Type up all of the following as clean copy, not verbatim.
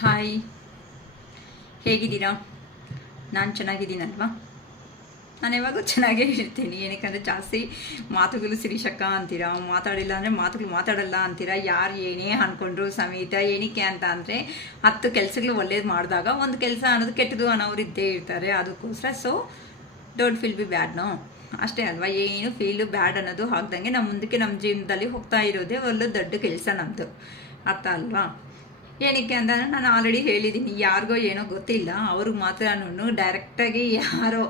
Hi, ಹೇಗಿದ್ದೀರಾ? ನಾನು ಚೆನ್ನಾಗಿದ್ದೀನಲ್ವಾ? ನಾನು ಯಾವಾಗೂ ಚೆನ್ನಾಗೇ ಇರ್ತೀನಿ. ಏನಕ್ಕೆ ಜಾಸ್ತಿ ಮಾತುಗಳು ಸಿರಿಶಕ್ಕ ಅಂತೀರಾ, ಮಾತಾಡಿಲ್ಲ ಅಂದರೆ ಮಾತುಗಳು ಮಾತಾಡಲ್ಲ ಅಂತೀರಾ. ಯಾರು ಏನೇ ಅಂದ್ಕೊಂಡ್ರು ಸಮೇತ. ಏನಕ್ಕೆ ಅಂತ ಅಂದರೆ 10 ಕೆಲಸಗಳು ಒಳ್ಳೇದು ಮಾಡಿದಾಗ ಒಂದು ಕೆಲಸ ಅನ್ನೋದು ಕೆಟ್ಟದು ಅನ್ನೋರು ಇದ್ದೇ ಇರ್ತಾರೆ. ಅದಕ್ಕೋಸ್ಕರ don't feel be bad, no, ಅಷ್ಟೇ ಅಲ್ವಾ. ಏನು ಫೀಲ್ ಬ್ಯಾಡ್ ಅನ್ನೋದು ಹಾಕ್ದಂಗೆ ನಮ್ಮ ಮುಂದಕ್ಕೆ ನಮ್ಮ ಜೀವನದಲ್ಲಿ ಹೋಗ್ತಾ ಇರೋದೇ ಒಂದು ದೊಡ್ಡ ಕೆಲಸ ನಮ್ಮದು, ಅರ್ಥ ಅಲ್ವಾ? ಏನಕ್ಕೆ ಅಂತಂದರೆ ನಾನು ಆಲ್ರೆಡಿ ಹೇಳಿದ್ದೀನಿ, ಯಾರಿಗೋ ಏನೋ ಗೊತ್ತಿಲ್ಲ, ಅವ್ರಿಗೆ ಮಾತ್ರ ನಾನು ಡೈರೆಕ್ಟಾಗಿ ಯಾರೋ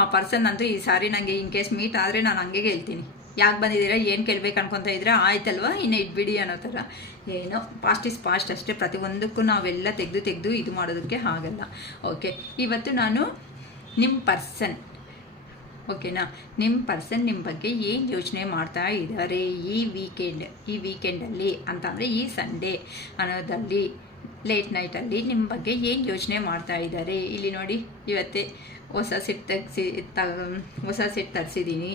ಆ ಪರ್ಸನ್ ಅಂತೂ ಈ ಸಾರಿ ನನಗೆ ಇನ್ ಕೇಸ್ ಮೀಟ್ ಆದರೆ ನಾನು ಹಂಗೆ ಹೇಳ್ತೀನಿ, ಯಾಕೆ ಬಂದಿದ್ದೀರಾ, ಏನು ಕೇಳ್ಬೇಕು ಅನ್ಕೊತಾ ಇದ್ರೆ ಆಯ್ತಲ್ವ, ಇನ್ನು ಇಟ್ಬಿಡಿ ಅನ್ನೋ ಥರ. ಏನೋ ಪಾಸ್ಟ್ ಇಸ್ ಪಾಸ್ಟ್ ಅಷ್ಟೇ. ಪ್ರತಿಯೊಂದಕ್ಕೂ ನಾವೆಲ್ಲ ತೆಗೆದು ಇದು ಮಾಡೋದಕ್ಕೆ ಆಗಲ್ಲ. ಓಕೆ, ಇವತ್ತು ನಾನು ನಿಮ್ಮ ಪರ್ಸನ್, ಓಕೆನಾ, ನಿಮ್ಮ ಪರ್ಸನ್ ನಿಮ್ಮ ಬಗ್ಗೆ ಏನು ಯೋಚನೆ ಮಾಡ್ತಾ ಇದ್ದಾರೆ ಈ ವೀಕೆಂಡಲ್ಲಿ ಅಂತಂದರೆ ಈ ಸಂಡೇ ಅನ್ನೋದಲ್ಲಿ ಲೇಟ್ ನೈಟಲ್ಲಿ ನಿಮ್ಮ ಬಗ್ಗೆ ಏನು ಯೋಚನೆ ಮಾಡ್ತಾ ಇದ್ದಾರೆ. ಇಲ್ಲಿ ನೋಡಿ, ಇವತ್ತೇ ಹೊಸ ಸೆಟ್ ತರಿಸಿದ್ದೀನಿ.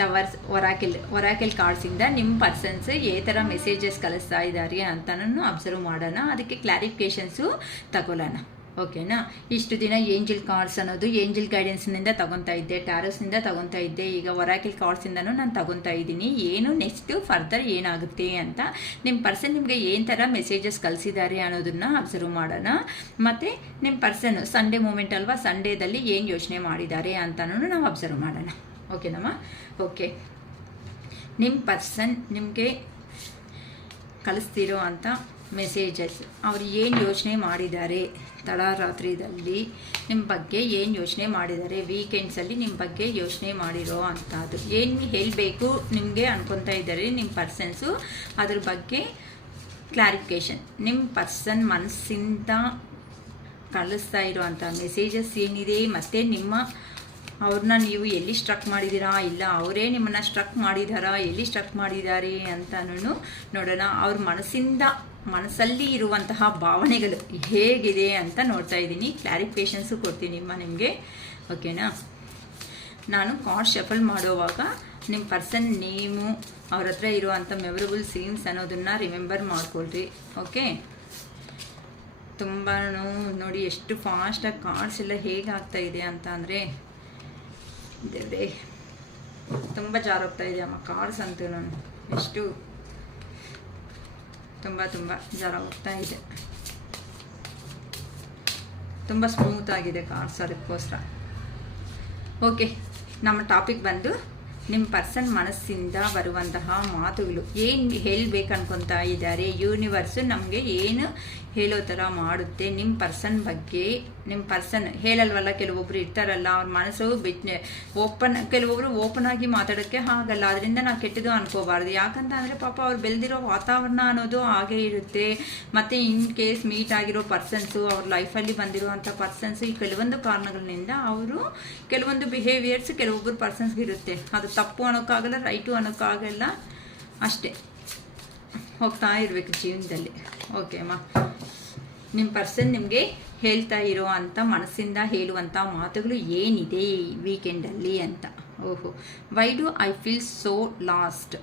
ಲವರ್ಸ್ ಒರಾಕೆಲ್ ಕಾರ್ಡ್ಸಿಂದ ನಿಮ್ಮ ಪರ್ಸನ್ಸ್ ಥರ ಮೆಸೇಜಸ್ ಕಳಿಸ್ತಾ ಇದ್ದಾರೆ ಅಂತನೂ ಅಬ್ಸರ್ವ್ ಮಾಡೋಣ. ಅದಕ್ಕೆ ಕ್ಲಾರಿಫಿಕೇಷನ್ಸು ತಗೊಳ್ಳೋಣ, ಓಕೆನಾ. ಇಷ್ಟು ದಿನ ಏಂಜಲ್ ಕಾರ್ಡ್ಸ್ ಅನ್ನೋದು ಏಂಜಲ್ ಗೈಡೆನ್ಸ್ನಿಂದ ತಗೊತಾ ಇದ್ದೆ, ಟ್ಯಾರೋಸ್ನಿಂದ ತಗೊತಾ ಇದ್ದೆ. ಈಗ ಒರಾಕಿಲ್ ಕಾರ್ಡ್ಸಿಂದನೂ ನಾನು ತಗೊತಾ ಇದ್ದೀನಿ. ಏನು ನೆಕ್ಸ್ಟು ಫರ್ದರ್ ಏನಾಗುತ್ತೆ ಅಂತ ನಿಮ್ಮ ಪರ್ಸನ್ ನಿಮಗೆ ಏನು ಥರ ಮೆಸೇಜಸ್ ಕಳಿಸಿದ್ದಾರೆ ಅನ್ನೋದನ್ನು ಅಬ್ಸರ್ವ್ ಮಾಡೋಣ. ಮತ್ತು ನಿಮ್ಮ ಪರ್ಸನ್ ಸಂಡೇ ಮೂಮೆಂಟ್ ಅಲ್ವಾ, ಸಂಡೇದಲ್ಲಿ ಏನು ಯೋಚನೆ ಮಾಡಿದ್ದಾರೆ ಅಂತನೂ ನಾವು ಅಬ್ಸರ್ವ್ ಮಾಡೋಣ, ಓಕೆನಮ್ಮ. ಓಕೆ, ನಿಮ್ಮ ಪರ್ಸನ್ ನಿಮಗೆ ಕಳಿಸ್ತಿರೋ ಅಂಥ ಮೆಸೇಜಸ್, ಅವ್ರು ಏನು ಯೋಚನೆ ಮಾಡಿದ್ದಾರೆ ತಡರಾತ್ರಿದಲ್ಲಿ ನಿಮ್ಮ ಬಗ್ಗೆ, ಏನು ಯೋಚನೆ ಮಾಡಿದ್ದಾರೆ ವೀಕೆಂಡ್ಸಲ್ಲಿ ನಿಮ್ಮ ಬಗ್ಗೆ ಯೋಚನೆ ಮಾಡಿರೋ ಅಂಥದ್ದು, ಏನು ಹೇಳಬೇಕು ನಿಮಗೆ ಅನ್ಕೊತಾ ಇದ್ದಾರೆ ನಿಮ್ಮ ಪರ್ಸನ್ಸು, ಅದ್ರ ಬಗ್ಗೆ ಕ್ಲಾರಿಫಿಕೇಷನ್. ನಿಮ್ಮ ಪರ್ಸನ್ ಮನಸ್ಸಿಂದ ಕಳಿಸ್ತಾ ಇರೋವಂಥ ಮೆಸೇಜಸ್ ಏನಿದೆ, ಮತ್ತು ಅವ್ರನ್ನ ನೀವು ಎಲ್ಲಿ ಸ್ಟ್ರಕ್ ಮಾಡಿದ್ದೀರಾ, ಇಲ್ಲ ಅವರೇ ನಿಮ್ಮನ್ನು ಸ್ಟ್ರಕ್ ಮಾಡಿದಾರಾ, ಎಲ್ಲಿ ಸ್ಟ್ರಕ್ ಮಾಡಿದ್ದಾರೆ ಅಂತನೂ ನೋಡೋಣ. ಅವ್ರ ಮನಸ್ಸಲ್ಲಿ ಇರುವಂತಹ ಭಾವನೆಗಳು ಹೇಗಿದೆ ಅಂತ ನೋಡ್ತಾ ಇದ್ದೀನಿ. ಕ್ಲಾರಿಫಿಕೇಷನ್ಸು ಕೊಡ್ತೀನಿ ನಿಮಗೆ, ಓಕೆನಾ. ನಾನು ಕಾರ್ಡ್ ಶಫಲ್ ಮಾಡುವಾಗ ನಿಮ್ಮ ಪರ್ಸನ್ ನೇಮು, ಅವ್ರ ಹತ್ರ ಇರುವಂಥ ಮೆಮೊರಬಲ್ ಸೀನ್ಸ್ ಅನ್ನೋದನ್ನು ರಿಮೆಂಬರ್ ಮಾಡ್ಕೊಳ್ರಿ, ಓಕೆ. ತುಂಬ ನೋಡಿ ಎಷ್ಟು ಫಾಸ್ಟಾಗಿ ಕಾರ್ಡ್ಸ್ ಎಲ್ಲ ಹೇಗೆ ಆಗ್ತಾ ಇದೆ ಅಂತ ಅಂದರೆ ದೇವ್ರೇ, ತುಂಬ ಜಾರೋಗ್ತಾ ಇದೆ ಅಮ್ಮ ಕಾರ್ಡ್ಸ್ ಅಂತೂ. ನಾನು ಎಷ್ಟು ತುಂಬ ಜಾರ ಹೋಗ್ತಾ ಇದೆ, ತುಂಬ ಸ್ಮೂತ್ ಆಗಿದೆ ಕಾರ್ಡ್ಸ್, ಅದಕ್ಕೋಸ್ಕರ. ಓಕೆ, ನಮ್ಮ ಟಾಪಿಕ್ ಬಂದು ನಿಮ್ಮ ಪರ್ಸನ್ ಮನಸ್ಸಿಂದ ಬರುವಂತಹ ಮಾತುಗಳು ಏನು ಹೇಳಬೇಕು ಅನ್ಕೊತಾ ಇದ್ದಾರೆ. ಯೂನಿವರ್ಸು ನಮಗೆ ಏನು ಹೇಳೋ ಥರ ಮಾಡುತ್ತೆ ನಿಮ್ಮ ಪರ್ಸನ್ ಬಗ್ಗೆ. ನಿಮ್ಮ ಪರ್ಸನ್ ಹೇಳಲ್ವಲ್ಲ, ಕೆಲವೊಬ್ರು ಇರ್ತಾರಲ್ಲ, ಅವ್ರ ಮನಸ್ಸು ಕೆಲವೊಬ್ರು ಓಪನ್ ಆಗಿ ಮಾತಾಡೋಕ್ಕೆ ಆಗಲ್ಲ. ಅದರಿಂದ ನಾವು ಕೆಟ್ಟದು ಅನ್ಕೋಬಾರ್ದು. ಯಾಕಂತ ಅಂದರೆ ಪಾಪ ಅವ್ರು ಬೆಳೆದಿರೋ ವಾತಾವರಣ ಅನ್ನೋದು ಹಾಗೇ ಇರುತ್ತೆ. ಮತ್ತು ಇನ್ ಕೇಸ್ ಮೀಟ್ ಆಗಿರೋ ಪರ್ಸನ್ಸು, ಅವ್ರ ಲೈಫಲ್ಲಿ ಬಂದಿರುವಂಥ ಪರ್ಸನ್ಸು, ಈ ಕೆಲವೊಂದು ಕಾರಣಗಳಿಂದ ಅವರು ಕೆಲವೊಂದು ಬಿಹೇವಿಯರ್ಸ್ ಕೆಲವೊಬ್ಬರು ಪರ್ಸನ್ಸ್ಗೆ ಇರುತ್ತೆ. ಅದು ತಪ್ಪು ಅನ್ನೋಕ್ಕಾಗಲ್ಲ, ರೈಟು ಅನ್ನೋಕ್ಕಾಗಲ್ಲ, ಅಷ್ಟೇ ಹೋಗ್ತಾ ಇರಬೇಕು ಜೀವನದಲ್ಲಿ, ಓಕೆ ಅಮ್ಮ. ನಿಮ್ಮ ಪರ್ಸನ್ ನಿಮಗೆ ಹೇಳ್ತಾ ಇರೋ ಅಂಥ ಮನಸ್ಸಿಂದ ಹೇಳುವಂಥ ಮಾತುಗಳು ಏನಿದೆ ಈ ವೀಕೆಂಡಲ್ಲಿ ಅಂತ. ಓಹೋ, why do I feel so lost.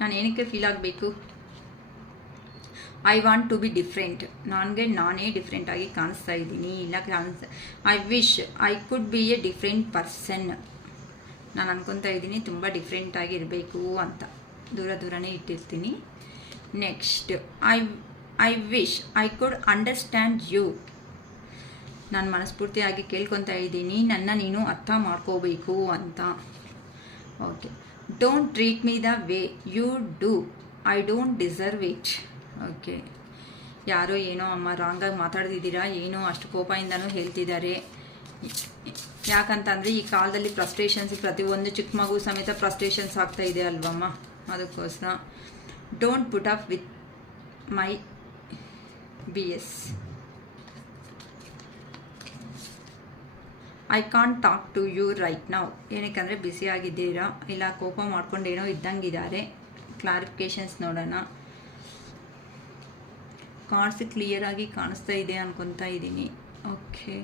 ನಾನು ಏನಕ್ಕೆ ಫೀಲ್ ಆಗಬೇಕು? I want to be different. ನಾನೇ ಡಿಫ್ರೆಂಟಾಗಿ ಕಾಣಿಸ್ತಾ ಇದ್ದೀನಿ, ಇಲ್ಲ I wish I could be a different person. ನಾನು ಅನ್ಕೊತಾ ಇದ್ದೀನಿ ತುಂಬ ಡಿಫ್ರೆಂಟಾಗಿ ಇರಬೇಕು ಅಂತ, ದೂರನೇ ಇಟ್ಟಿರ್ತೀನಿ. Next, I wish I could understand you. ನಾನು ಮನಸ್ಫೂರ್ತಿಯಾಗಿ ಕೇಳ್ಕೊತಾ ಇದ್ದೀನಿ, ನನ್ನ ನೀನು ಅರ್ಥ ಮಾಡ್ಕೋಬೇಕು ಅಂತ. Okay, don't treat me the way you do, I don't deserve it. Okay, ಯಾರೋ ಏನೋ ಅಮ್ಮ ರಾಂಗಾಗಿ ಮಾತಾಡ್ತಿದ್ದೀರಾ, ಏನೋ ಅಷ್ಟು ಕೋಪದಿಂದನೂ ಹೇಳ್ತಿದ್ದಾರೆ. ಯಾಕಂತಂದರೆ ಈ ಕಾಲದಲ್ಲಿ ಫ್ರಸ್ಟ್ರೇಷನ್ಸ್, ಪ್ರತಿಯೊಂದು ಚಿಕ್ಕ ಮಗು ಸಮೇತ ಫ್ರಸ್ಟ್ರೇಷನ್ಸ್ ಆಗ್ತಾ ಇದೆ ಅಲ್ವಮ್ಮ, ಅದಕ್ಕೋಸ್ಕರ. Don't put up with my BS. I can't talk to you right now. ಏನಕ್ಕಂದರೆ ಬ್ಯುಸಿಯಾಗಿದ್ದೀರಾ, ಇಲ್ಲ ಕೋಪ ಮಾಡ್ಕೊಂಡೇನೋ ಇದ್ದಂಗಿದ್ದಾರೆ. ಕ್ಲಾರಿಫಿಕೇಷನ್ಸ್ ನೋಡೋಣ. ಕಾರ್ಡ್ಸ್ ಕ್ಲಿಯರಾಗಿ ಕಾಣಿಸ್ತಾ ಇದೆ ಅನ್ಕೊತಾ ಇದ್ದೀನಿ. ಓಕೆ,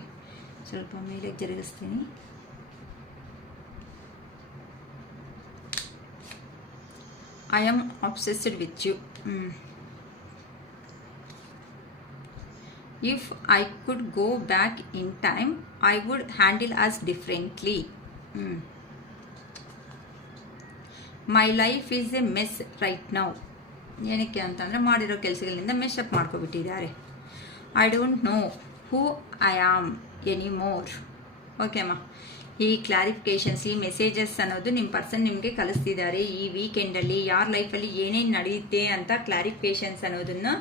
ಸ್ವಲ್ಪ ಮೇಲೆ ಜರುಗಿಸ್ತೀನಿ. I am obsessed with you. If I could go back in time I would handle as differently. My life is a mess right now. ಏನಕ್ಕೆ ಅಂತಂದರೆ ಮಾಡಿರೋ ಕೆಲಸಗಳಿಂದ ಮೆಸ್ಅಪ್ ಮಾಡ್ಕೊಬಿಟ್ಟಿದ್ದಾರೆ. I don't know who I am anymore. Okay ಅಮ್ಮ, ಈ clarifications, ಈ messages ಅನ್ನೋದು ನಿಮ್ಮ ಪರ್ಸನ್ ನಿಮಗೆ ಕಲಿಸ್ತಿದ್ದಾರೆ. ಈ ವೀಕೆಂಡಲ್ಲಿ ಯಾರ ಲೈಫಲ್ಲಿ ಏನೇನು ನಡೆಯುತ್ತೆ ಅಂತ ಕ್ಲಾರಿಫಿಕೇಷನ್ಸ್ ಅನ್ನೋದನ್ನು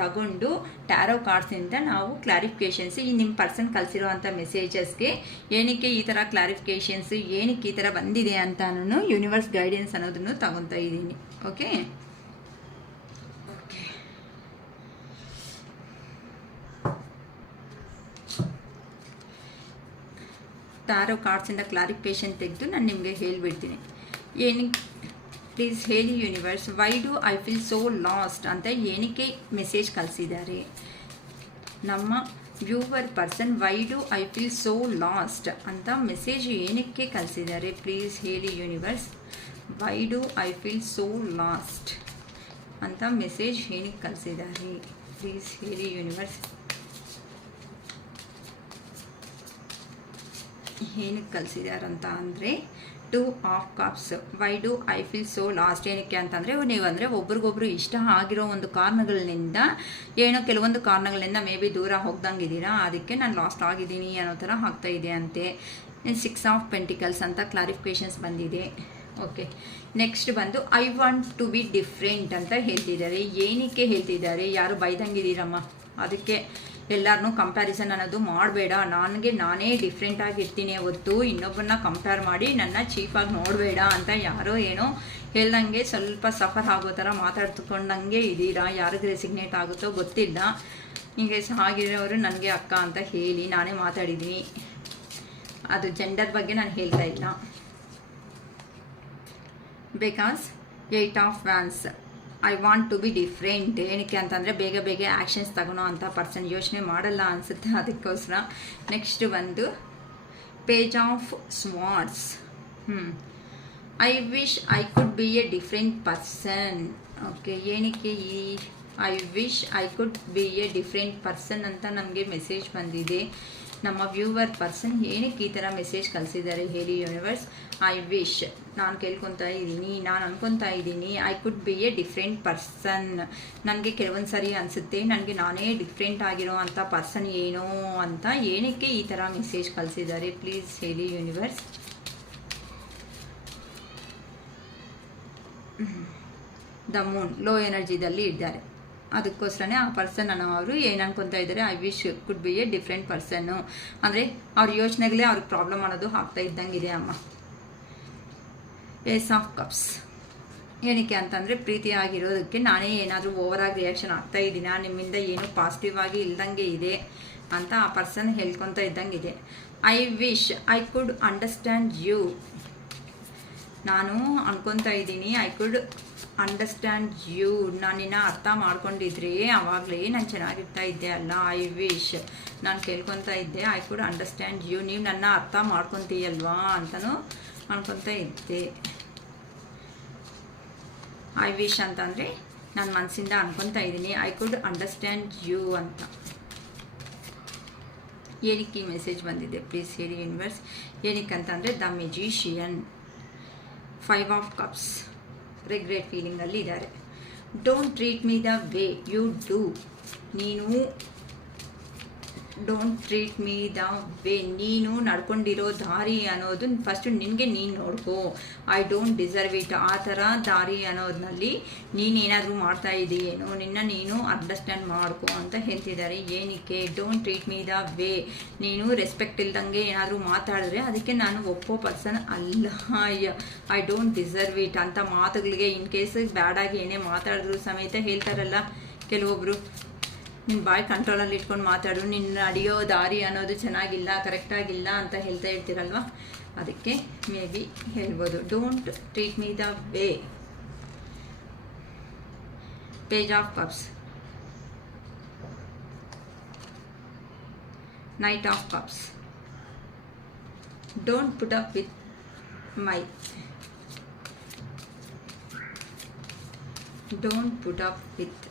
ತಗೊಂಡು ಟ್ಯಾರೋ ಕಾರ್ಡ್ಸಿಂದ ನಾವು ಕ್ಲಾರಿಫಿಕೇಷನ್ಸ್, ಈ ನಿಮ್ಮ ಪರ್ಸನ್ ಕಲಿಸಿರುವಂಥ ಮೆಸೇಜಸ್ಗೆ ಏನಕ್ಕೆ ಈ ಥರ ಕ್ಲಾರಿಫಿಕೇಷನ್ಸ್, ಏನಕ್ಕೆ ಈ ಥರ ಬಂದಿದೆ ಅಂತನೂ ಯೂನಿವರ್ಸ್ ಗೈಡೆನ್ಸ್ ಅನ್ನೋದನ್ನು ತಗೊತಾ ಇದ್ದೀನಿ. ಓಕೆ, ಟ್ಯಾರೋ ಕಾರ್ಡ್ಸಿಂದ ಕ್ಲಾರಿಫಿಕೇಷನ್ ತೆಗೆದು ನಾನು ನಿಮಗೆ ಹೇಳಿಬಿಡ್ತೀನಿ. ಏನಕ್ಕೆ ಪ್ಲೀಸ್ ಹೇಳಿ universe, Y do I feel so last ಅಂತ ಏನಕ್ಕೆ ಮೆಸೇಜ್ ಕಳಿಸಿದ್ದಾರೆ ನಮ್ಮ viewer person. Y do I feel so last ಅಂತ ಮೆಸೇಜ್ ಏನಕ್ಕೆ ಕಳಿಸಿದ್ದಾರೆ ಪ್ಲೀಸ್ ಹೇಳಿ universe. Y do I feel so last ಅಂತ ಮೆಸೇಜ್ ಏನಕ್ಕೆ ಕಳಿಸಿದ್ದಾರೆ ಪ್ಲೀಸ್ ಹೇಳಿ ಯೂನಿವರ್ಸ್. ಏನಕ್ಕೆ ಕಲಿಸಿದಾರಂತ ಅಂದರೆ 2 of cups. Y do I feel so lost ಏನಕ್ಕೆ ಅಂತಂದರೆ, ನೀವಂದರೆ ಒಬ್ರಿಗೊಬ್ರು ಇಷ್ಟ ಆಗಿರೋ ಒಂದು ಕಾರಣಗಳಿಂದ, ಏನೋ ಕೆಲವೊಂದು ಕಾರಣಗಳಿಂದ ಮೇ ಬಿ ದೂರ ಹೋಗ್ದಂಗಿದ್ದೀರಾ, ಅದಕ್ಕೆ ನಾನು ಲಾಸ್ಟ್ ಆಗಿದ್ದೀನಿ ಅನ್ನೋ ಥರ ಆಗ್ತಾ ಇದೆ ಅಂತೆ. 6 ಆಫ್ ಪೆಂಟಿಕಲ್ಸ್ ಅಂತ ಕ್ಲಾರಿಫಿಕೇಷನ್ಸ್ ಬಂದಿದೆ. ಓಕೆ, ನೆಕ್ಸ್ಟ್ ಬಂದು I want to be different ಅಂತ ಹೇಳ್ತಿದ್ದಾರೆ. ಏನಕ್ಕೆ ಹೇಳ್ತಿದ್ದಾರೆ, ಯಾರು ಬೈದಂಗಿದ್ದೀರಮ್ಮ, ಅದಕ್ಕೆ ಎಲ್ಲರನ್ನೂ ಕಂಪ್ಯಾರಿಸನ್ ಅನ್ನೋದು ಮಾಡಬೇಡ, ನನಗೆ ನಾನೇ ಡಿಫ್ರೆಂಟ್ ಆಗಿರ್ತೀನಿ ಹೊತ್ತು ಇನ್ನೊಬ್ಬರನ್ನ ಕಂಪೇರ್ ಮಾಡಿ ನನ್ನ ಚೀಪಾಗಿ ನೋಡಬೇಡ ಅಂತ ಯಾರೋ ಏನೋ ಹೇಳ್ದಂಗೆ ಸ್ವಲ್ಪ ಸಫರ್ ಆಗೋ ಥರ ಮಾತಾಡ್ಕೊಂಡಂಗೆ ಇದ್ದೀರಾ. ಯಾರಿಗೆ ರೆಸಿಗ್ನೇಟ್ ಆಗುತ್ತೋ ಗೊತ್ತಿಲ್ಲ. ಹಿಂಗೆ ಆಗಿರೋರು ನನಗೆ ಅಕ್ಕ ಅಂತ ಹೇಳಿ ನಾನೇ ಮಾತಾಡಿದ್ದೀನಿ. ಅದು ಜೆಂಡರ್ ಬಗ್ಗೆ ನಾನು ಹೇಳ್ತಾ ಇಲ್ಲ. Because 8 of wands, I want to be different. ಏನಕ್ಕೆ ಅಂತಂದರೆ ಬೇಗ ಬೇಗ ಆ್ಯಕ್ಷನ್ಸ್ ತಗೊಳೋ ಅಂಥ ಪರ್ಸನ್ ಯೋಚನೆ ಮಾಡಲ್ಲ ಅನಿಸುತ್ತೆ, ಅದಕ್ಕೋಸ್ಕರ. ನೆಕ್ಸ್ಟ್ ಬಂದು page of swords. I wish I could be a different person. Okay, ಏನಕ್ಕೆ ಈ I wish I could be a different person ಅಂತ ನಮಗೆ ಮೆಸೇಜ್ ಬಂದಿದೆ. ನಮ್ಮ ವ್ಯೂವರ್ ಪರ್ಸನ್ ಏನಕ್ಕೆ ಈ ಥರ ಮೆಸೇಜ್ ಕಳಿಸಿದ್ದಾರೆ ಹೇಳಿ ಯೂನಿವರ್ಸ್. ಐ ವಿಶ್, ನಾನು ಕೇಳ್ಕೊತಾ ಇದ್ದೀನಿ, ನಾನು ಅನ್ಕೊತಾ ಇದ್ದೀನಿ I could be a different person. ನನಗೆ ಕೆಲವೊಂದು ಸರಿ ಅನಿಸುತ್ತೆ ನನಗೆ ನಾನೇ ಡಿಫ್ರೆಂಟ್ ಆಗಿರೋ ಅಂಥ ಪರ್ಸನ್ ಏನೋ ಅಂತ. ಏನಕ್ಕೆ ಈ ಥರ ಮೆಸೇಜ್ ಕಳಿಸಿದ್ದಾರೆ ಪ್ಲೀಸ್ ಹೇಳಿ ಯೂನಿವರ್ಸ್. ದ ಮೂನ್ ಲೋ ಎನರ್ಜಿದಲ್ಲಿ ಇದ್ದಾರೆ, ಅದಕ್ಕೋಸ್ಕರನೇ ಆ ಪರ್ಸನ್ ಅವರು ಏನು ಅನ್ಕೊತಾ ಇದ್ದಾರೆ, I wish could be a different person ಅಂದರೆ ಅವ್ರ ಯೋಚನೆಗಳೇ ಅವ್ರಿಗೆ ಪ್ರಾಬ್ಲಮ್ ಅನ್ನೋದು ಆಗ್ತಾ ಇದ್ದಂಗಿದೆ ಅಮ್ಮ. ಏಸ್ ಆಫ್ ಕಪ್ಸ್, ಏನಕ್ಕೆ ಅಂತಂದರೆ ಪ್ರೀತಿ ಆಗಿರೋದಕ್ಕೆ ನಾನೇ ಏನಾದರೂ ಓವರಾಗಿ ರಿಯಾಕ್ಷನ್ ಆಗ್ತಾ ಇದ್ದೀನಾ, ನಿಮ್ಮಿಂದ ಏನು ಪಾಸಿಟಿವ್ ಆಗಿ ಇಲ್ದಂಗೆ ಇದೆ ಅಂತ ಆ ಪರ್ಸನ್ ಹೇಳ್ಕೊತಾ ಇದ್ದಂಗಿದೆ. I wish I could understand you, ನಾನು ಅನ್ಕೊತಾ ಇದ್ದೀನಿ ಐ ಕುಡ್ ಅಂಡರ್ಸ್ಟ್ಯಾಂಡ್ ಯು, ನಾನಿನ್ನ ಅರ್ಥ ಮಾಡ್ಕೊಂಡಿದ್ರೆ ಆವಾಗಲೇ ನಾನು ಚೆನ್ನಾಗಿರ್ತಾ ಇದ್ದೆ ಅಲ್ಲ. ಐ ವಿಶ್, ನಾನು ಕೇಳ್ಕೊತಾ ಇದ್ದೆ ಐ ಕುಡ್ ಅಂಡರ್ಸ್ಟ್ಯಾಂಡ್ ಯು, ನೀವು ನನ್ನ ಅರ್ಥ ಮಾಡ್ಕೊತೀಯಲ್ವಾ ಅಂತಲೂ ಅನ್ಕೊತಾ ಇದ್ದೆ. ಐ ವಿಶ್ ಅಂತಂದರೆ ನಾನು ಮನಸ್ಸಿಂದ ಅನ್ಕೊತಾ ಇದ್ದೀನಿ ಐ ಕುಡ್ ಅಂಡರ್ಸ್ಟ್ಯಾಂಡ್ ಯು ಅಂತ. ಏನಕ್ಕೆ ಈ ಮೆಸೇಜ್ ಬಂದಿದೆ ಪ್ಲೀಸ್ ಹೇಳಿ ಯೂನಿವರ್ಸ್. ಏನಕ್ಕೆ ಅಂತಂದರೆ the magician, 5 of cups, regret ಫೀಲಿಂಗಲ್ಲಿ ಇದ್ದಾರೆ. Don't treat me the way you do, ನೀನು don't treat me the way, ನೀನು ನಡ್ಕೊಂಡಿರೋ ದಾರಿ ಅನ್ನೋದು ಫಸ್ಟು ನಿನಗೆ ನೀನು ನೋಡ್ಕೋ. ಐ ಡೋಂಟ್ ಡಿಸರ್ವ್ ಇಟ್, ಆ ಥರ ದಾರಿ ಅನ್ನೋದ್ರಲ್ಲಿ ನೀನೇನಾದರೂ ಮಾಡ್ತಾ ಇದೆಯೇನೋ, ನಿನ್ನ ನೀನು ಅಂಡರ್ಸ್ಟ್ಯಾಂಡ್ ಮಾಡ್ಕೋ ಅಂತ ಹೇಳ್ತಿದ್ದಾರೆ. ಏನಕ್ಕೆ don't treat me the way, ನೀನು ರೆಸ್ಪೆಕ್ಟ್ ಇಲ್ದಂಗೆ ಏನಾದರೂ ಮಾತಾಡಿದ್ರೆ ಅದಕ್ಕೆ ನಾನು ಒಪ್ಪೋ ಪರ್ಸನ್ ಅಲ್ಲ. ಐ ಡೋಂಟ್ ಡಿಸರ್ವ್ ಇಟ್ ಅಂತ ಮಾತುಗಳಿಗೆ ಇನ್ ಕೇಸ್ ಬ್ಯಾಡಾಗಿ ಏನೇ ಮಾತಾಡಿದ್ರು ಸಮೇತ ಹೇಳ್ತಾರಲ್ಲ ಕೆಲವೊಬ್ಬರು, ನಿನ್ನ ಬಾಯಿ ಕಂಟ್ರೋಲಲ್ಲಿ ಇಟ್ಕೊಂಡು ಮಾತಾಡು, ನಿನ್ನ ನಡೆಯೋ ದಾರಿ ಅನ್ನೋದು ಚೆನ್ನಾಗಿಲ್ಲ, ಕರೆಕ್ಟಾಗಿಲ್ಲ ಅಂತ ಹೇಳ್ತಾ ಇರ್ತೀರಲ್ವ, ಅದಕ್ಕೆ ಮೇ ಬಿ ಹೇಳ್ಬೋದು don't treat me the way. Page of cups, knight of cups, don't put up with my, don't put up with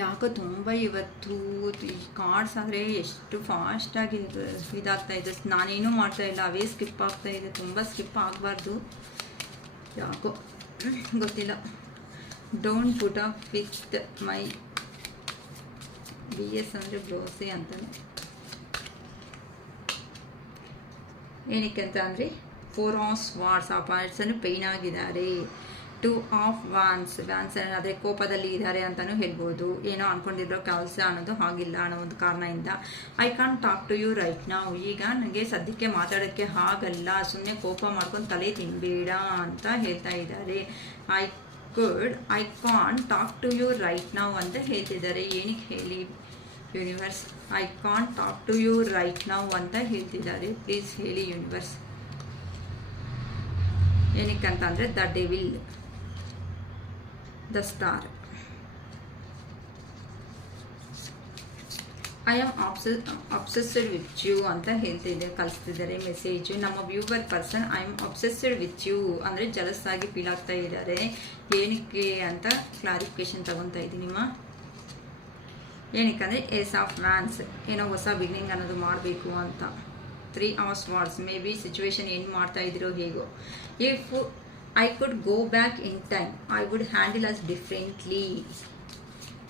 ಯಾಕೋ ತುಂಬ ಇವತ್ತು ಈ ಕಾರ್ಡ್ಸ್ ಆದರೆ ಎಷ್ಟು ಫಾಸ್ಟಾಗಿ ಇದಾಗ್ತಾ ಇದೆ. ನಾನೇನೂ ಮಾಡ್ತಾ ಇಲ್ಲ, ಅವೇ ಸ್ಕಿಪ್ ಆಗ್ತಾ ಇದೆ. ತುಂಬ ಸ್ಕಿಪ್ ಆಗಬಾರ್ದು ಯಾಕೋ ಗೊತ್ತಿಲ್ಲ. Don't put up with my BS ಅಂದರೆ ಬ್ಲೌಸೆ ಅಂತಾನೆ. ಏನಕ್ಕೆ ಅಂತ ಅಂದರೆ 4 ಆಫ್ ಸ್ವಾರ್ಡ್ಸ್, ಆ ಪರ್ಸನ್ ಪೇಯ್ನ್ ಆಗಿದ್ದಾರೆ. 2 ಆಫ್ ವ್ಯಾನ್ಸ್ ಆದರೆ ಕೋಪದಲ್ಲಿ ಇದ್ದಾರೆ ಅಂತಲೂ ಹೇಳ್ಬೋದು. ಏನೋ ಅಂದ್ಕೊಂಡಿರೋ ಕೆಲಸ ಅನ್ನೋದು ಆಗಿಲ್ಲ ಅನ್ನೋ ಒಂದು ಕಾರಣದಿಂದ. I can't talk to you right ನಾವು, ಈಗ ನನಗೆ ಸದ್ಯಕ್ಕೆ ಮಾತಾಡೋಕ್ಕೆ ಆಗಲ್ಲ, ಸುಮ್ಮನೆ ಕೋಪ ಮಾಡ್ಕೊಂಡು ತಲೆ ತಿನ್ನಬೇಡ ಅಂತ ಹೇಳ್ತಾ ಇದ್ದಾರೆ. I can't talk to you right now ಅಂತ ಹೇಳ್ತಿದ್ದಾರೆ. ಏನಕ್ಕೆ ಹೇಳಿ universe? I can't talk to you right now ಅಂತ ಹೇಳ್ತಿದ್ದಾರೆ. ಪ್ಲೀಸ್ ಹೇಳಿ ಯೂನಿವರ್ಸ್. ಏನಕ್ಕಂತಂದರೆ the devil, the star, I am obsessed with you ಅಂತ ಕಳಿಸ್ತಿದ್ದಾರೆ ಮೆಸೇಜು. ನಮ್ಮ viewer person I am obsessed with you ಅಂದರೆ ಜಲಸ್ ಆಗಿ ಫೀಲ್ ಆಗ್ತಾ ಇದ್ದಾರೆ. ಏನಕ್ಕೆ ಅಂತ ಕ್ಲಾರಿಫಿಕೇಶನ್ ತಗೊತಾ ಇದ್ದೀನಿಮ್ಮ. ಏನಕ್ಕಂದರೆ ಏಸ್ ಆಫ್ ವ್ಯಾನ್ಸ್, ಏನೋ ಹೊಸ ಬಿಗಿನಿಂಗ್ ಅನ್ನೋದು ಮಾಡಬೇಕು ಅಂತ. 3 ಆಫ್ ಸ್ವಾರ್ಡ್ಸ್, ಮೇ ಬಿ ಸಿಚುವೇಶನ್ ಏನು ಮಾಡ್ತಾ ಇದ್ದೀರೋ ಹೇಗೋ. If I could go back in time, I would handle us differently.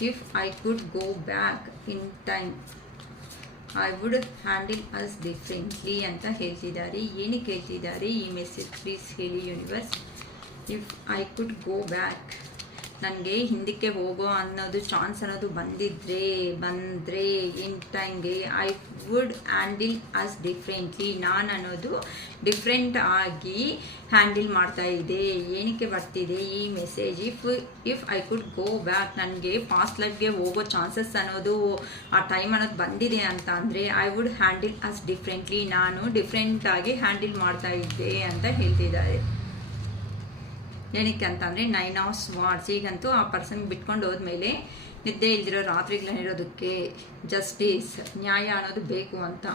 If I could go back in time, I would handle us differently ಅಂತ ಹೇಳ್ತಿದ್ದಾರೆ. ಏನಕ್ಕೆ ಹೇಳ್ತಿದ್ದಾರೆ ಈ ಮೆಸೇಜ್? ಪ್ಲೀಸ್ ಹೇಳಿ universe. If I could go back, ನನಗೆ ಹಿಂದಕ್ಕೆ ಹೋಗೋ ಅನ್ನೋದು ಚಾನ್ಸ್ ಅನ್ನೋದು ಬಂದರೆ ಇನ್ ಟೈಮ್ಗೆ ಐ ವುಡ್ ಹ್ಯಾಂಡಿಲ್ ಅಸ್ ಡಿಫ್ರೆಂಟ್ಲಿ, ನಾನು ಅನ್ನೋದು ಡಿಫ್ರೆಂಟ್ ಆಗಿ ಹ್ಯಾಂಡಲ್ ಮಾಡ್ತಾ ಇದೆ. ಏನಕ್ಕೆ ಬರ್ತಿದೆ ಈ message? If I could go back, ನನಗೆ ಪಾಸ್ಟ್ ಲೈಫ್ಗೆ ಹೋಗೋ ಚಾನ್ಸಸ್ ಅನ್ನೋದು ಆ ಟೈಮ್ ಅನ್ನೋದು ಬಂದಿದೆ ಅಂತ ಅಂದರೆ I would handle us differently, ನಾನು ಡಿಫ್ರೆಂಟಾಗಿ ಹ್ಯಾಂಡಲ್ ಮಾಡ್ತಾ ಇದ್ದೆ ಅಂತ ಹೇಳ್ತಿದ್ದಾರೆ. ಏನಕ್ಕೆ ಅಂತಂದರೆ 9 ಆಫ್ ಸ್ವಾರ್ಡ್ಸ್, ಈಗಂತೂ ಆ ಪರ್ಸನ್ ಬಿಟ್ಕೊಂಡು ಹೋದ್ಮೇಲೆ ನಿದ್ದೆ ಇಲ್ದಿರೋ ರಾತ್ರಿಗಳನ್ನಿರೋದಕ್ಕೆ ಜಸ್ಟಿಸ್, ನ್ಯಾಯ ಅನ್ನೋದು ಬೇಕು ಅಂತ.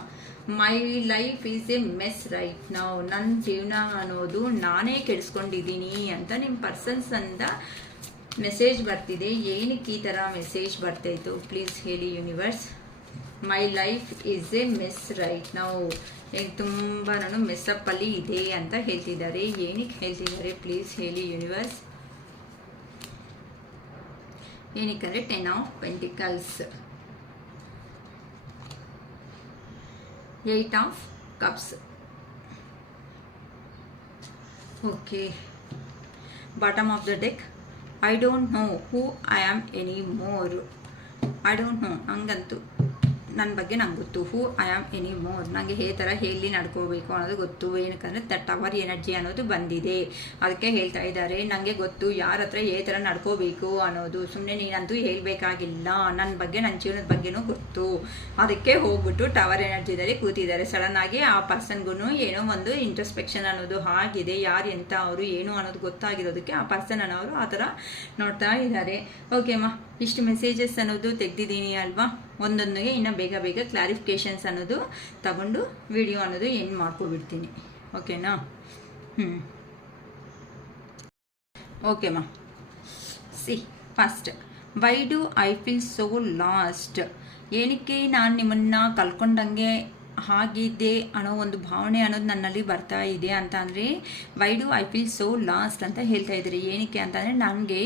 My life is a mess right ನಾವು, ನನ್ನ ಜೀವನ ಅನ್ನೋದು ನಾನೇ ಕೆಡಿಸ್ಕೊಂಡಿದ್ದೀನಿ ಅಂತ ನಿಮ್ಮ ಪರ್ಸನ್ಸ್ ಅಂತ ಮೆಸೇಜ್ ಬರ್ತಿದೆ. ಏನಕ್ಕೆ ಈ ಥರ ಮೆಸೇಜ್ ಬರ್ತಾಯಿತ್ತು? ಪ್ಲೀಸ್ ಹೇಳಿ universe. My life is a mess right ನಾವು, ತುಂಬ ನಾನು ಮೆಸ್ಸಪ್ಪಲ್ಲಿ ಇದೆ ಅಂತ ಹೇಳ್ತಿದ್ದಾರೆ. ಏನಕ್ಕೆ ಹೇಳ್ತಿದ್ದಾರೆ? ಪ್ಲೀಸ್ ಹೇಳಿ ಯೂನಿವರ್ಸ್. ಏನಕ್ಕಂದರೆ 10 of pentacles, 8 of cups. Okay, bottom of the deck. I don't know who I am anymore. I don't know, ಹಂಗಂತೂ ನನ್ನ ಬಗ್ಗೆ ನಂಗೆ ಗೊತ್ತು. Who I am anymore, ನನಗೆ ಈ ಥರ ಹೇಳಿ ನಡ್ಕೋಬೇಕು ಅನ್ನೋದು ಗೊತ್ತು. ಏನಕ್ಕಂದರೆ ಟವರ್ ಎನರ್ಜಿ ಅನ್ನೋದು ಬಂದಿದೆ, ಅದಕ್ಕೆ ಹೇಳ್ತಾ ಇದ್ದಾರೆ. ನನಗೆ ಗೊತ್ತು ಯಾರ ಹತ್ರ ಈ ಥರ ನಡ್ಕೋಬೇಕು ಅನ್ನೋದು. ಸುಮ್ಮನೆ ನೀನಂತೂ ಹೇಳಬೇಕಾಗಿಲ್ಲ, ನನ್ನ ಬಗ್ಗೆ ನನ್ನ ಜೀವನದ ಬಗ್ಗೆನೂ ಗೊತ್ತು. ಅದಕ್ಕೆ ಹೋಗ್ಬಿಟ್ಟು ಟವರ್ ಎನರ್ಜಿದಲ್ಲಿ ಕೂತಿದ್ದಾರೆ. ಸಡನ್ನಾಗಿ ಆ ಪರ್ಸನ್ಗೂ ಏನೋ ಒಂದು ಇಂಟ್ರಸ್ಪೆಕ್ಷನ್ ಅನ್ನೋದು ಆಗಿದೆ. ಯಾರು ಎಂತ ಅವರು ಏನು ಅನ್ನೋದು ಗೊತ್ತಾಗಿರೋದಕ್ಕೆ ಆ ಪರ್ಸನ್ ಅನ್ನೋರು ಆ ಥರ ನೋಡ್ತಾ ಇದ್ದಾರೆ. ಓಕೆ ಅಮ್ಮ, ಇಷ್ಟು ಮೆಸೇಜಸ್ ಅನ್ನೋದು ತೆಗೆದಿದ್ದೀನಿ ಅಲ್ವಾ. ಒಂದೊಂದಿಗೆ ಇನ್ನು ಬೇಗ ಕ್ಲಾರಿಫಿಕೇಷನ್ಸ್ ಅನ್ನೋದು ತಗೊಂಡು ವಿಡಿಯೋ ಅನ್ನೋದು ಎಂಡ್ ಮಾಡ್ಕೊಬಿಡ್ತೀನಿ. ಓಕೆನಾ? ಓಕೆಮ್ಮ. First, why do I feel so lost? ಏನಕ್ಕೆ ನಾನು ನಿಮ್ಮನ್ನು ಕಳ್ಕೊಂಡಂಗೆ ಆಗಿದೆ ಅನ್ನೋ ಒಂದು ಭಾವನೆ ಅನ್ನೋದು ನನ್ನಲ್ಲಿ ಬರ್ತಾ ಇದೆ ಅಂತ ಅಂದರೆ Y do I feel so last ಅಂತ ಹೇಳ್ತಾ ಇದ್ದಾರೆ. ಏನಕ್ಕೆ ಅಂತಂದರೆ ನನಗೆ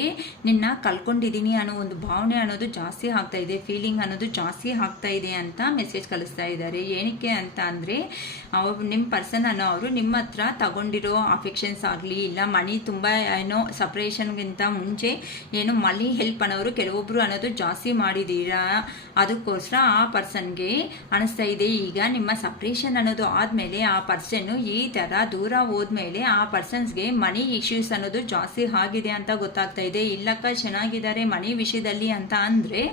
ನಿನ್ನ ಕಳ್ಕೊಂಡಿದ್ದೀನಿ ಅನ್ನೋ ಒಂದು ಭಾವನೆ ಅನ್ನೋದು ಜಾಸ್ತಿ ಆಗ್ತಾ ಇದೆ, ಫೀಲಿಂಗ್ ಅನ್ನೋದು ಜಾಸ್ತಿ ಆಗ್ತಾ ಇದೆ ಅಂತ ಮೆಸೇಜ್ ಕಳಿಸ್ತಾ ಇದ್ದಾರೆ. ಏನಕ್ಕೆ ಅಂತ ಅಂದರೆ ನಿಮ್ಮ ಪರ್ಸನ್ ಅನ್ನೋ ಅವರು ನಿಮ್ಮ ಹತ್ರ ತಗೊಂಡಿರೋ ಅಫೆಕ್ಷನ್ಸ್ ಆಗಲಿ ಇಲ್ಲ ಮನಿ ತುಂಬ ಏನೋ ಸಪ್ರೇಷನ್ಗಿಂತ ಮುಂಚೆ ಏನು ಮನಿ ಹೆಲ್ಪ್ ಅನ್ನೋರು ಕೆಲವೊಬ್ಬರು ಅನ್ನೋದು ಜಾಸ್ತಿ ಮಾಡಿದ್ದೀರಾ. ಅದಕ್ಕೋಸ್ಕರ ಆ ಪರ್ಸನ್ಗೆ ಅನಿಸ್ತಾ ಇದೆ ಈಗ ನಿಮ್ಮ ಸಪ್ರೇಷನ್ ಅನ್ನೋದು ಆದಮೇಲೆ ಆ ಪರ್ಸನ್ನು ಈ ಥರ ದೂರ ಹೋದ್ಮೇಲೆ ಆ ಪರ್ಸನ್ಸ್ಗೆ ಮನಿ ಇಶ್ಯೂಸ್ ಅನ್ನೋದು ಜಾಸ್ತಿ ಆಗಿದೆ ಅಂತ ಗೊತ್ತಾಗ್ತಾ ಇದೆ. ಇಲ್ಲಕ್ಕ ಚೆನ್ನಾಗಿದ್ದಾರೆ ಮನಿ ವಿಷಯದಲ್ಲಿ ಅಂತ ಅಂದರೆ